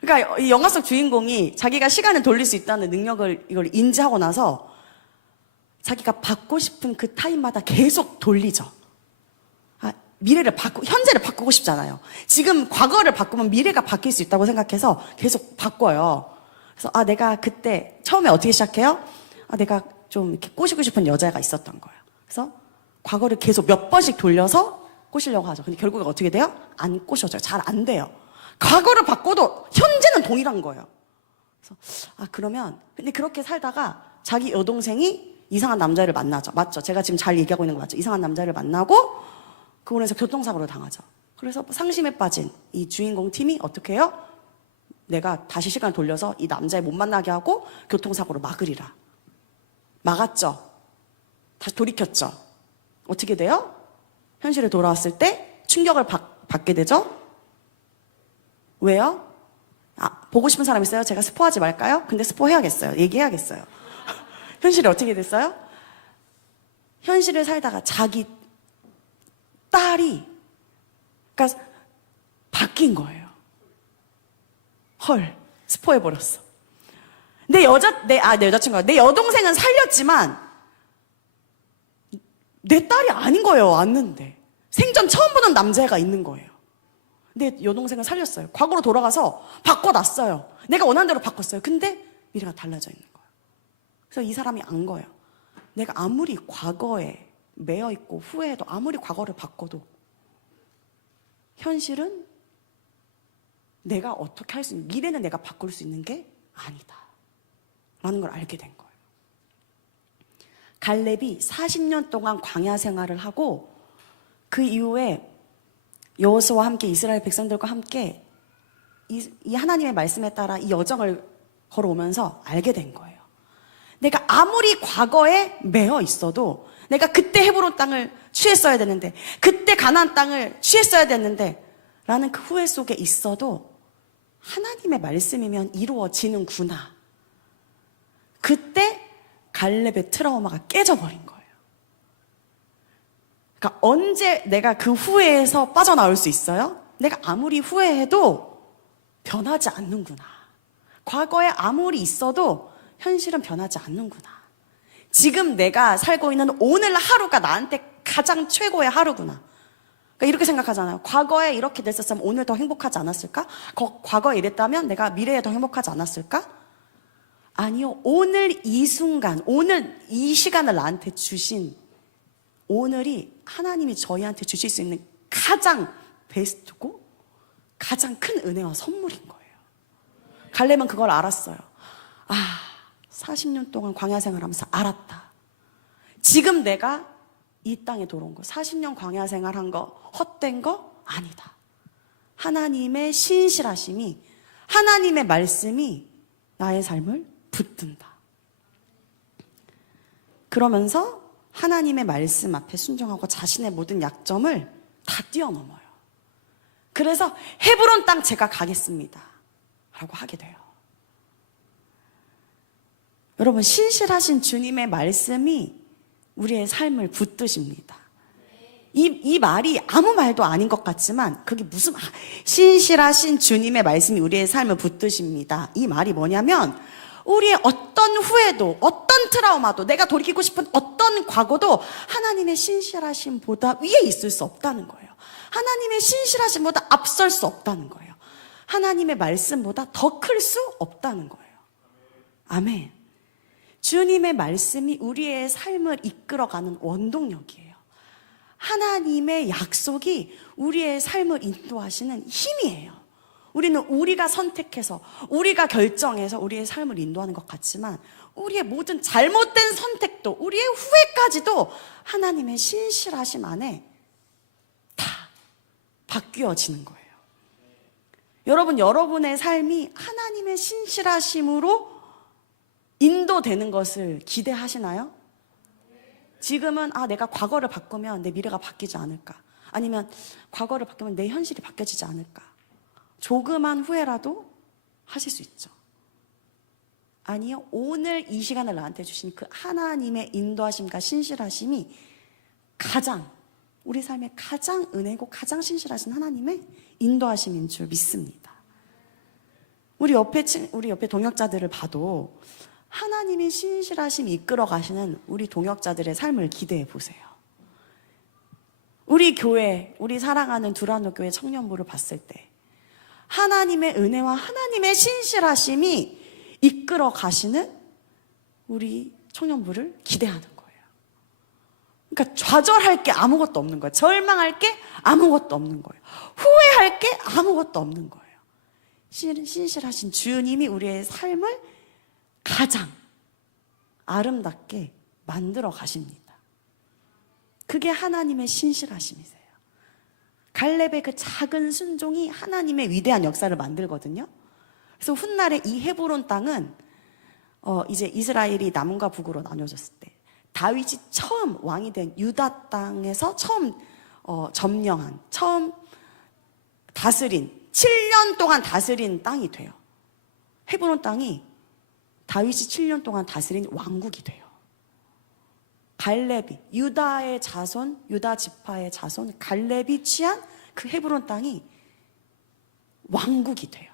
그러니까 이 영화 속 주인공이 자기가 시간을 돌릴 수 있다는 능력을 이걸 인지하고 나서 자기가 받고 싶은 그 타임마다 계속 돌리죠. 현재를 바꾸고 싶잖아요. 지금 과거를 바꾸면 미래가 바뀔 수 있다고 생각해서 계속 바꿔요. 그래서 내가 그때 처음에 어떻게 시작해요? 내가 좀 이렇게 꼬시고 싶은 여자가 있었던 거예요. 그래서 과거를 계속 몇 번씩 돌려서 꼬시려고 하죠. 근데 결국에 어떻게 돼요? 안 꼬셔져요. 잘 안 돼요. 과거를 바꿔도 현재는 동일한 거예요. 그래서 그러면 근데 그렇게 살다가 자기 여동생이 이상한 남자를 만나죠. 맞죠? 제가 지금 잘 얘기하고 있는 거 맞죠? 이상한 남자를 만나고 그걸로 교통사고를 당하죠. 그래서 상심에 빠진 이 주인공 팀이 어떻게 해요? 내가 다시 시간을 돌려서 이 남자를 못 만나게 하고 교통사고를 막으리라. 막았죠. 다시 돌이켰죠. 어떻게 돼요? 현실에 돌아왔을 때 충격을 받게 되죠. 왜요? 보고 싶은 사람 있어요? 제가 스포하지 말까요? 근데 스포해야겠어요. 얘기해야겠어요. 현실이 어떻게 됐어요? 현실을 살다가 자기 딸이 그러니까 바뀐 거예요. 헐, 스포해버렸어. 내 여자친구가 내 여동생은 살렸지만 내 딸이 아닌 거예요. 왔는데 생전 처음 보는 남자애가 있는 거예요. 내 여동생을 살렸어요. 과거로 돌아가서 바꿔놨어요. 내가 원하는 대로 바꿨어요. 근데 미래가 달라져 있는 거예요. 그래서 이 사람이 안 거예요. 내가 아무리 과거에 매여 있고 후회해도 아무리 과거를 바꿔도 현실은 내가 어떻게 할 수 있는, 미래는 내가 바꿀 수 있는 게 아니다 라는 걸 알게 된 거예요. 갈렙이 40년 동안 광야 생활을 하고 그 이후에 여호수아와 함께 이스라엘 백성들과 함께 이 하나님의 말씀에 따라 이 여정을 걸어오면서 알게 된 거예요. 내가 아무리 과거에 매여 있어도 내가 그때 헤브론 땅을 취했어야 되는데 그때 가나안 땅을 취했어야 되는데 라는 그 후회 속에 있어도 하나님의 말씀이면 이루어지는구나. 그때 갈렙의 트라우마가 깨져버린 거예요. 그러니까 언제 내가 그 후회에서 빠져나올 수 있어요? 내가 아무리 후회해도 변하지 않는구나. 과거에 아무리 있어도 현실은 변하지 않는구나. 지금 내가 살고 있는 오늘 하루가 나한테 가장 최고의 하루구나. 그러니까 이렇게 생각하잖아요. 과거에 이렇게 됐었으면 오늘 더 행복하지 않았을까? 과거에 이랬다면 내가 미래에 더 행복하지 않았을까? 아니요. 오늘 이 순간, 오늘 이 시간을 나한테 주신 오늘이 하나님이 저희한테 주실 수 있는 가장 베스트고 가장 큰 은혜와 선물인 거예요. 갈렙은 그걸 알았어요. 40년 동안 광야 생활하면서 알았다. 지금 내가 이 땅에 들어온 거, 40년 광야 생활한 거, 헛된 거 아니다. 하나님의 신실하심이, 하나님의 말씀이 나의 삶을 붙든다. 그러면서 하나님의 말씀 앞에 순종하고 자신의 모든 약점을 다 뛰어넘어요. 그래서 헤브론 땅 제가 가겠습니다 라고 하게 돼요. 여러분, 신실하신 주님의 말씀이 우리의 삶을 붙드십니다. 이 말이 아무 말도 아닌 것 같지만 그게 무슨 신실하신 주님의 말씀이 우리의 삶을 붙드십니다. 이 말이 뭐냐면 우리의 어떤 후회도 어떤 트라우마도 내가 돌이키고 싶은 어떤 과거도 하나님의 신실하심보다 위에 있을 수 없다는 거예요. 하나님의 신실하심보다 앞설 수 없다는 거예요. 하나님의 말씀보다 더 클 수 없다는 거예요. 아멘. 주님의 말씀이 우리의 삶을 이끌어가는 원동력이에요. 하나님의 약속이 우리의 삶을 인도하시는 힘이에요. 우리는 우리가 선택해서 우리가 결정해서 우리의 삶을 인도하는 것 같지만 우리의 모든 잘못된 선택도, 우리의 후회까지도 하나님의 신실하심 안에 다 바뀌어지는 거예요. 여러분, 여러분의 삶이 하나님의 신실하심으로 인도되는 것을 기대하시나요? 지금은 내가 과거를 바꾸면 내 미래가 바뀌지 않을까? 아니면 과거를 바꾸면 내 현실이 바뀌어지지 않을까? 조그만 후회라도 하실 수 있죠. 아니요, 오늘 이 시간을 나한테 주신 그 하나님의 인도하심과 신실하심이 가장, 우리 삶의 가장 은혜고 가장 신실하신 하나님의 인도하심인 줄 믿습니다. 우리 옆에 동역자들을 봐도 하나님의 신실하심이 이끌어 가시는 우리 동역자들의 삶을 기대해 보세요. 우리 교회, 우리 사랑하는 두란노 교회 청년부를 봤을 때 하나님의 은혜와 하나님의 신실하심이 이끌어 가시는 우리 청년부를 기대하는 거예요. 그러니까 좌절할 게 아무것도 없는 거예요. 절망할 게 아무것도 없는 거예요. 후회할 게 아무것도 없는 거예요. 신실하신 주님이 우리의 삶을 가장 아름답게 만들어 가십니다. 그게 하나님의 신실하심이세요. 갈렙의 그 작은 순종이 하나님의 위대한 역사를 만들거든요. 그래서 훗날에 이 헤브론 땅은 이제 이스라엘이 남과 북으로 나눠졌을 때 다윗이 처음 왕이 된 유다 땅에서 처음 점령한, 처음 다스린, 7년 동안 다스린 땅이 돼요. 헤브론 땅이 다윗이 7년 동안 다스린 왕국이 돼요. 갈렙이, 유다의 자손, 유다 지파의 자손 갈렙이 취한 그 헤브론 땅이 왕국이 돼요.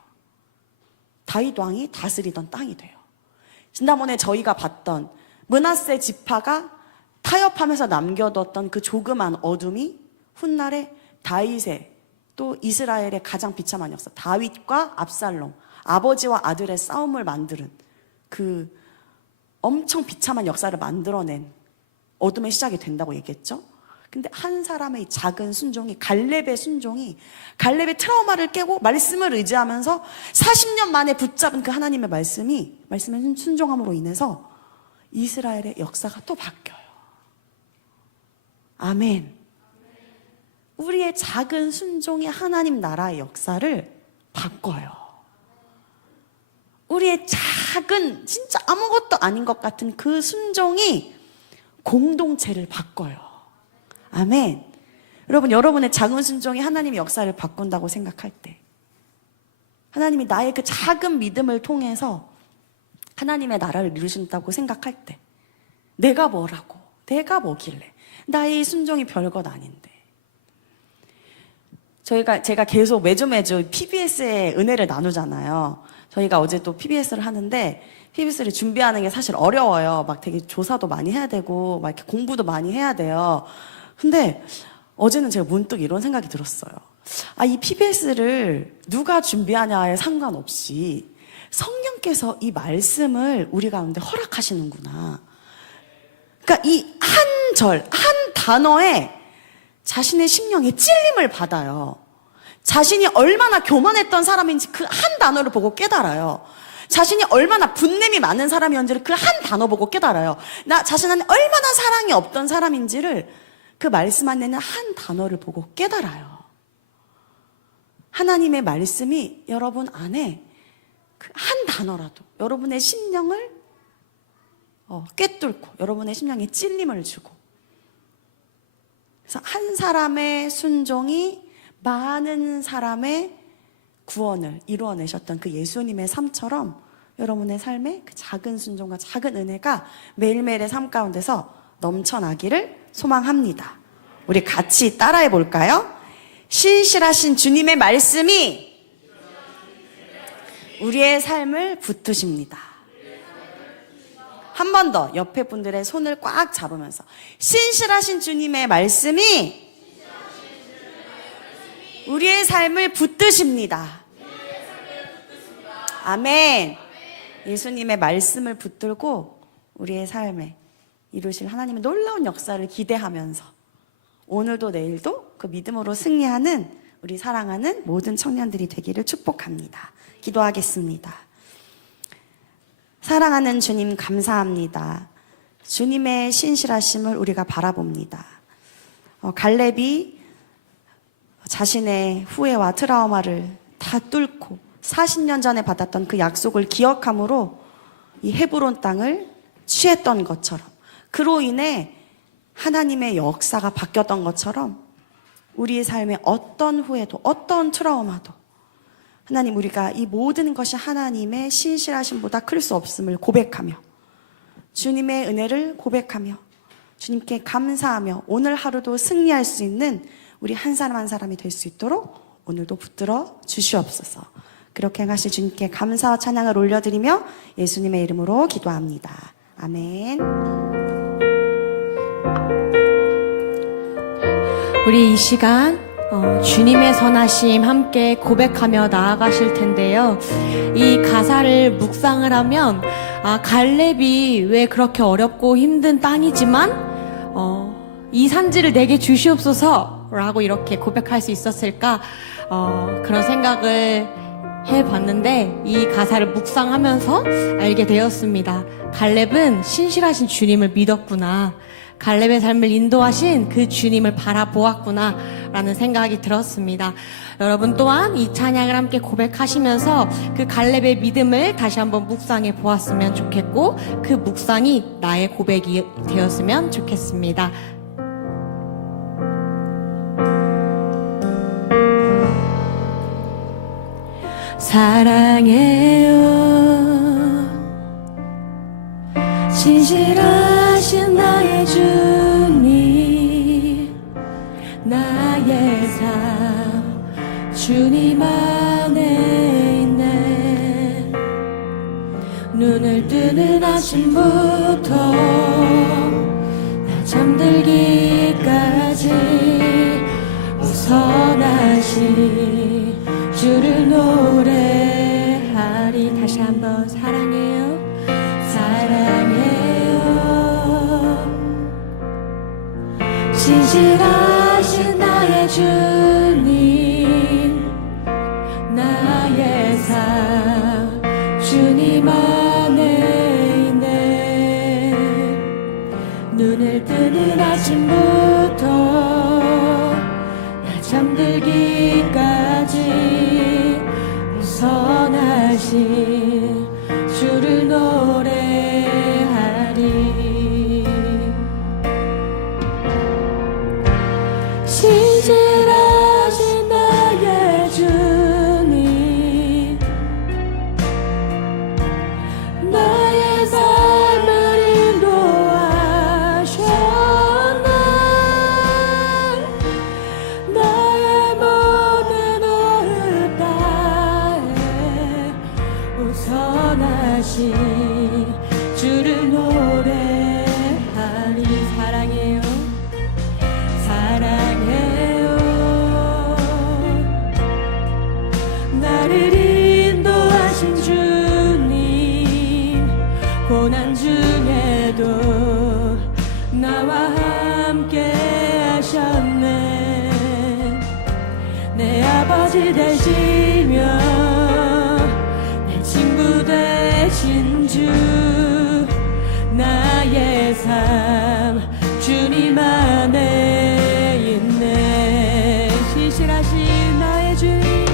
다윗 왕이 다스리던 땅이 돼요. 지난번에 저희가 봤던 므낫세 지파가 타협하면서 남겨뒀던 그 조그만 어둠이 훗날에 다윗의, 또 이스라엘의 가장 비참한 역사, 다윗과 압살롬, 아버지와 아들의 싸움을 만드는 그 엄청 비참한 역사를 만들어낸 어둠의 시작이 된다고 얘기했죠. 근데 한 사람의 작은 순종이, 갈렙의 순종이, 갈렙의 트라우마를 깨고 말씀을 의지하면서 40년 만에 붙잡은 그 하나님의 말씀의 순종함으로 인해서 이스라엘의 역사가 또 바뀌어요. 아멘. 우리의 작은 순종이 하나님 나라의 역사를 바꿔요. 우리의 작은, 진짜 아무것도 아닌 것 같은 그 순종이 공동체를 바꿔요. 아멘. 여러분, 여러분의 작은 순종이 하나님의 역사를 바꾼다고 생각할 때, 하나님이 나의 그 작은 믿음을 통해서 하나님의 나라를 이루신다고 생각할 때, 내가 뭐라고, 내가 뭐길래, 나의 순종이 별것 아닌데. 제가 계속 매주 PBS의 은혜를 나누잖아요. 저희가 어제 또 PBS를 하는데, PBS를 준비하는 게 사실 어려워요. 막 되게 조사도 많이 해야 되고, 막 이렇게 공부도 많이 해야 돼요. 근데 어제는 제가 문득 이런 생각이 들었어요. 이 PBS를 누가 준비하냐에 상관없이 성령께서 이 말씀을 우리 가운데 허락하시는구나. 그러니까 이 한 절, 한 단어에 자신의 심령에 찔림을 받아요. 자신이 얼마나 교만했던 사람인지 그 한 단어를 보고 깨달아요. 자신이 얼마나 분냄이 많은 사람이었는지를 그 한 단어 보고 깨달아요. 나 자신 안에 얼마나 사랑이 없던 사람인지를 그 말씀 안에는 한 단어를 보고 깨달아요. 하나님의 말씀이 여러분 안에 그 한 단어라도 여러분의 심령을 꿰뚫고 여러분의 심령에 찔림을 주고, 그래서 한 사람의 순종이 많은 사람의 구원을 이루어내셨던 그 예수님의 삶처럼 여러분의 삶에 그 작은 순종과 작은 은혜가 매일매일의 삶 가운데서 넘쳐나기를 소망합니다. 우리 같이 따라해 볼까요? 신실하신 주님의 말씀이 우리의 삶을 붙드십니다. 한 번 더 옆에 분들의 손을 꽉 잡으면서, 신실하신 주님의 말씀이 우리의 삶을 붙드십니다. 아멘. 예수님의 말씀을 붙들고 우리의 삶에 이루실 하나님의 놀라운 역사를 기대하면서 오늘도 내일도 그 믿음으로 승리하는 우리 사랑하는 모든 청년들이 되기를 축복합니다. 기도하겠습니다. 사랑하는 주님 감사합니다. 주님의 신실하심을 우리가 바라봅니다. 갈렙이 자신의 후회와 트라우마를 다 뚫고 40년 전에 받았던 그 약속을 기억함으로 이 헤브론 땅을 취했던 것처럼, 그로 인해 하나님의 역사가 바뀌었던 것처럼 우리의 삶에 어떤 후회도 어떤 트라우마도 하나님, 우리가 이 모든 것이 하나님의 신실하심보다 클 수 없음을 고백하며 주님의 은혜를 고백하며 주님께 감사하며 오늘 하루도 승리할 수 있는 우리 한 사람 한 사람이 될 수 있도록 오늘도 붙들어 주시옵소서. 그렇게 행하실 주님께 감사와 찬양을 올려드리며 예수님의 이름으로 기도합니다. 아멘. 우리 이 시간 주님의 선하심 함께 고백하며 나아가실 텐데요. 이 가사를 묵상을 하면 갈렙이 왜 그렇게 어렵고 힘든 땅이지만 이 산지를 내게 주시옵소서 라고 이렇게 고백할 수 있었을까, 그런 생각을 해봤는데 이 가사를 묵상하면서 알게 되었습니다. 갈렙은 신실하신 주님을 믿었구나, 갈렙의 삶을 인도하신 그 주님을 바라보았구나 라는 생각이 들었습니다. 여러분 또한 이 찬양을 함께 고백하시면서 그 갈렙의 믿음을 다시 한번 묵상해 보았으면 좋겠고, 그 묵상이 나의 고백이 되었으면 좋겠습니다. 사랑해요 신실하신 나의 주님, 나의 삶 주님 안에 있네. 눈을 뜨는 아침부터 나 잠들기까지 우선하신 주를 노래하리. 다시 한번 사랑해요 사랑해요 신실하신 나의 주님, 나의 삶 주님 안에 있네. 눈을 뜨는 아침부터 나 잠들기까지 선하신 주를 노래하리. 신실하신 나의 주님, 나의 삶을 인도하셨네. 나의 모든 오흡 다해 우선하신 주를 노래하리. 사랑해요 사랑해요 나를 인도하신 주님, 고난 중에도 나와 함께 하셨네. 내 아버지 되시며 내 친구 되신 주, 나의 삶 주님 안에 있네. 신실하신 나의 주님,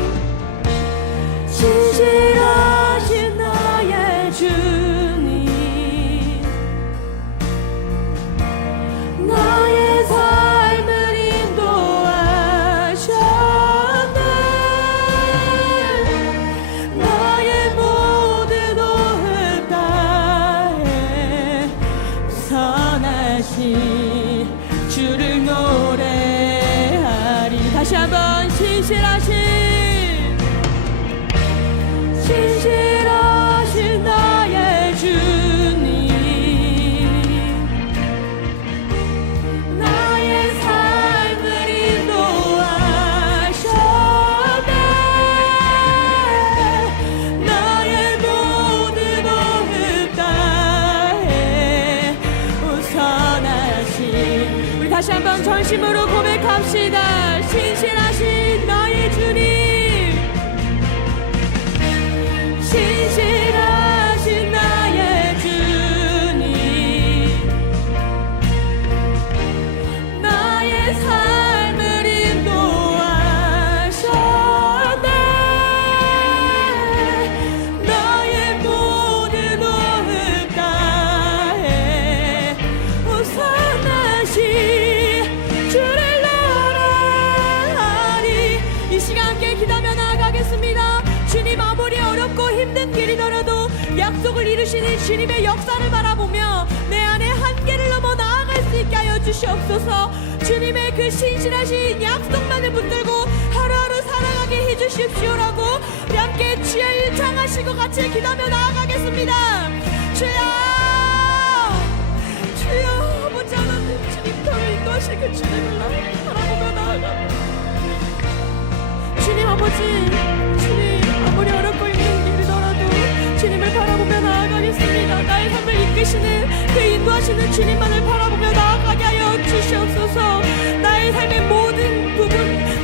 신실하신 나의 주님, 나의 삶을 인도하셨네. 나의 모든 오흡 다해 선하신 주를 노래하리. 다시 한번 신실하신 나의 주님, 나의 삶을 인도하셨네. 나의 모든 오흡 다해 우선하신, 우리 다시 한번 전심으로 고백합시다. 신실하신 나의 주님, 신실하신 나의 일하시는 주님의 역사를 바라보며 내 안에 한계를 넘어 나아갈 수 있게 하여 주시옵소서. 주님의 그 신실하신 약속만을 붙들고 하루하루 살아가게 해주십시오라고 우리 함께 주의 일창하시고 같이 기도하며 나아가겠습니다. 주여 주여 아버지 하나님 주님 저를 인도하실 그 주님을 바라보며 나아갑니다. 주님 아버지 주님 아무리 어렵고 힘든 길이더라도 주님을 바라보며 나아가겠습니다. 나의 삶을 이끄시는 그 인도하시는 주님만을 바라보며 나아가게 하여 주시옵소서. 나의 삶의 모든 부분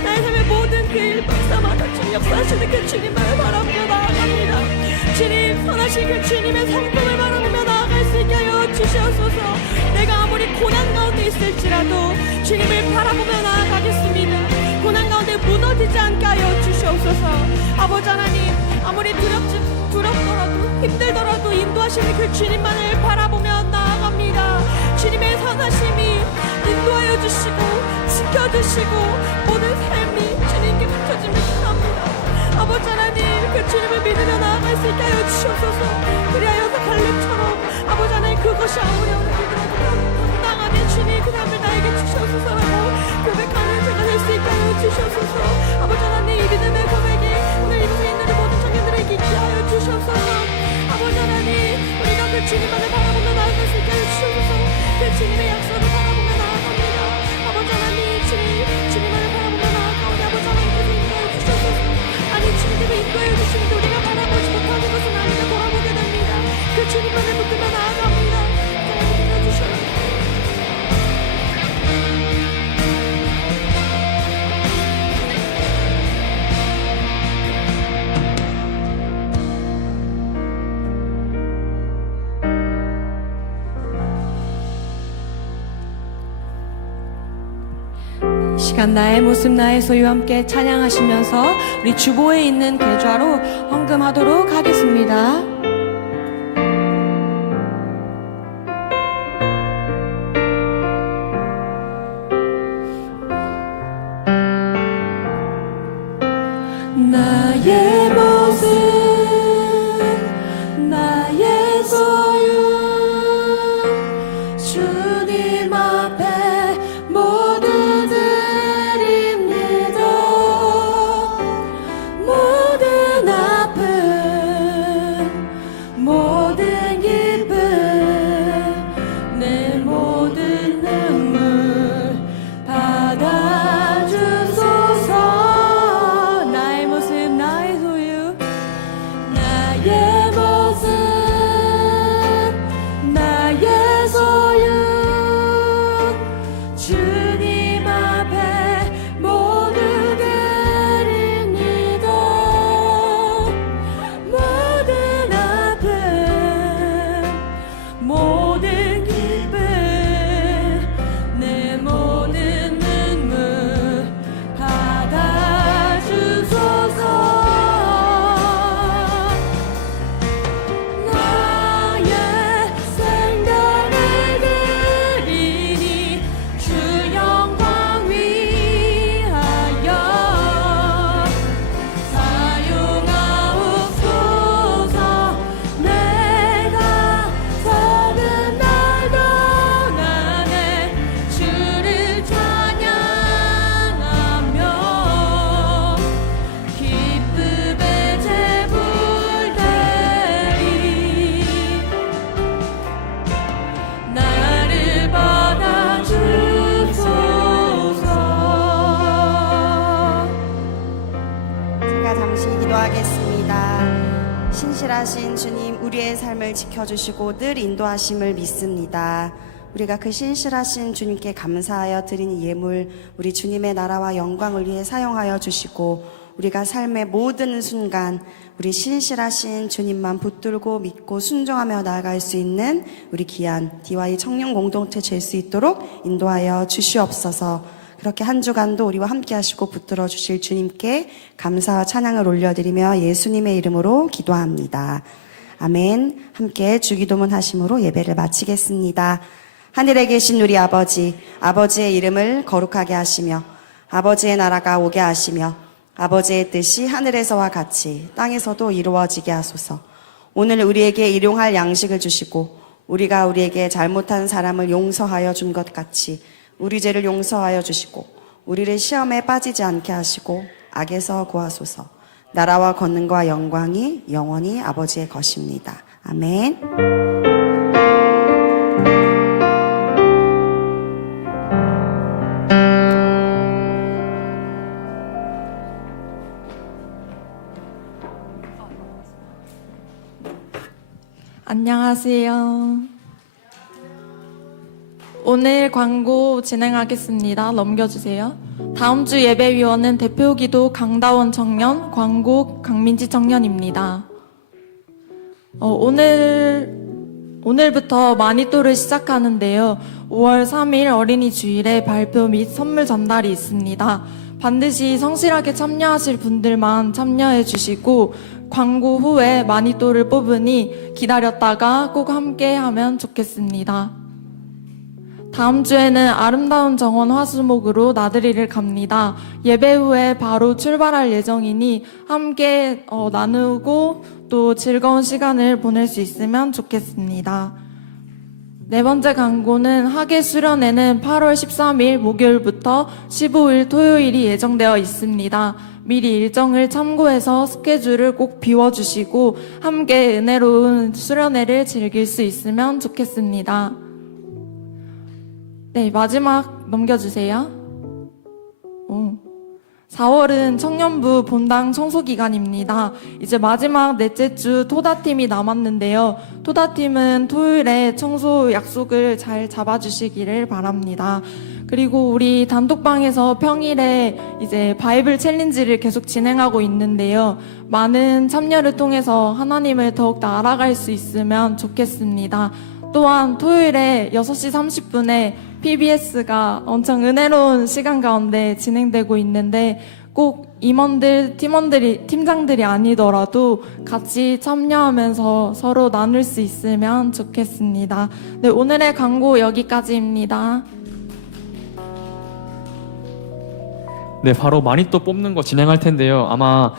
나의 삶의 모든 그 일방사마다 주님 역사하시는 그 주님만을 바라보며 나아갑니다. 주님 선하신 그 주님의 성품을 바라보며 나아갈 수 있게 하여 주시옵소서. 내가 아무리 고난 가운데 있을지라도 주님을 바라보며 나아가겠습니다. 고난 가운데 무너지지 않게 하여 주시옵소서. 아버지 하나님 아무리 두렵더라도 힘들더라도 인도하시는 그 주님만을 바라보며 나아갑니다. 주님의 선하심이 인도하여 주시고 지켜주시고 모든 삶이 주님께 붙여짐을 바랍니다. 아버지 하나님 그 주님을 믿으며 나아갈 수 있게 하여 주시옵소서. 그리하여서 갈렙처럼 아버지 하나님 그것이 아무리 어렵더라도 당당하게 주님 그 삶을 나에게 주시옵소서라고 고백하는 제가 될 수 있게 하여 주시옵소서. 아버지 하나님 이 믿음의 고백이 오늘 이곳에 있는 모든 청년들에게 있게 하여 주시옵소서. 아버지 하나님 우리가 그 주님만을 바라보며 나아갈 수 있게 하여 주시옵소서. 그 주님의 약속을 바라보며 나아갑니다. 아버지 하나님 주님만을 바라보며 나아가오니 아버지 하나님께서 인도하여 주시옵소서. 아니 주님께서 인도하여 주시는데 우리가 바라보지 못하는 것은 아니라 돌아보게 됩니다. 그 주님만을 붙들며 나아갑니다. 인도하여 주시옵소서. 시간 나의 모습 나의 소유와 함께 찬양하시면서 우리 주보에 있는 계좌로 헌금하도록 하겠습니다. 나의 모습 나의 소유 주님 앞에 모두 드립니다. 모든 아픔 모든 기쁨 내 모든 눈물 받아주소서. 나의 모습 나의 소유 나의 모습 나의 소유 주님 앞에 모두 드립니다. 모든 아픔 모든 기쁨 내 모든 눈물 받아주소서. 나의 생명을 드리니 주 영광 위하여 사용하옵소서. 내가 서는 날도 나네 주를 찬양하며 기쁨의 제불 대리 나를 받아주소서. 제가 잠시 기도하겠습니다. 신실하신 주님, 우리의 삶을 지켜주시고 늘 인도하심을 믿습니다. 우리가 그 신실하신 주님께 감사하여 드리는 예물, 우리 주님의 나라와 영광을 위해 사용하여 주시고, 우리가 삶의 모든 순간 우리 신실하신 주님만 붙들고 믿고 순종하며 나아갈 수 있는 우리 귀한 DY 청년 공동체 될 수 있도록 인도하여 주시옵소서. 그렇게 한 주간도 우리와 함께 하시고 붙들어 주실 주님께 감사와 찬양을 올려드리며 예수님의 이름으로 기도합니다. 아멘. 함께 주기도문 하심으로 예배를 마치겠습니다. 하늘에 계신 우리 아버지, 아버지의 이름을 거룩하게 하시며 아버지의 나라가 오게 하시며 아버지의 뜻이 하늘에서와 같이 땅에서도 이루어지게 하소서. 오늘 우리에게 일용할 양식을 주시고 우리가 우리에게 잘못한 사람을 용서하여 준 것 같이 우리 죄를 용서하여 주시고 우리를 시험에 빠지지 않게 하시고 악에서 구하소서. 나라와 권능과 영광이 영원히 아버지의 것입니다. 아멘. 안녕하세요. 오늘 광고 진행하겠습니다. 넘겨주세요. 다음 주 예배위원은 대표기도 강다원 청년, 광고 강민지 청년입니다. 오늘부터 마니또를 시작하는데요. 5월 3일 어린이 주일에 발표 및 선물 전달이 있습니다. 반드시 성실하게 참여하실 분들만 참여해 주시고 광고 후에 마니또를 뽑으니 기다렸다가 꼭 함께 하면 좋겠습니다. 다음 주에는 아름다운 정원 화수목으로 나들이를 갑니다. 예배 후에 바로 출발할 예정이니 함께 나누고 또 즐거운 시간을 보낼 수 있으면 좋겠습니다. 네 번째 광고는 학예 수련회는 8월 13일 목요일부터 15일 토요일이 예정되어 있습니다. 미리 일정을 참고해서 스케줄을 꼭 비워주시고 함께 은혜로운 수련회를 즐길 수 있으면 좋겠습니다. 네, 마지막 넘겨주세요. 4월은 청년부 본당 청소 기간입니다. 이제 마지막 넷째 주 토다팀이 남았는데요. 토다팀은 토요일에 청소 약속을 잘 잡아주시기를 바랍니다. 그리고 우리 단톡방에서 평일에 이제 바이블 챌린지를 계속 진행하고 있는데요. 많은 참여를 통해서 하나님을 더욱더 알아갈 수 있으면 좋겠습니다. 또한 토요일에 6시 30분에 PBS가 엄청 은혜로운 시간 가운데 진행되고 있는데 꼭 임원들, 팀장들이 아니더라도 같이 참여하면서 서로 나눌 수 있으면 좋겠습니다. 네, 오늘의 광고 여기까지입니다. 네, 바로 마니또 뽑는 거 진행할 텐데요. 아마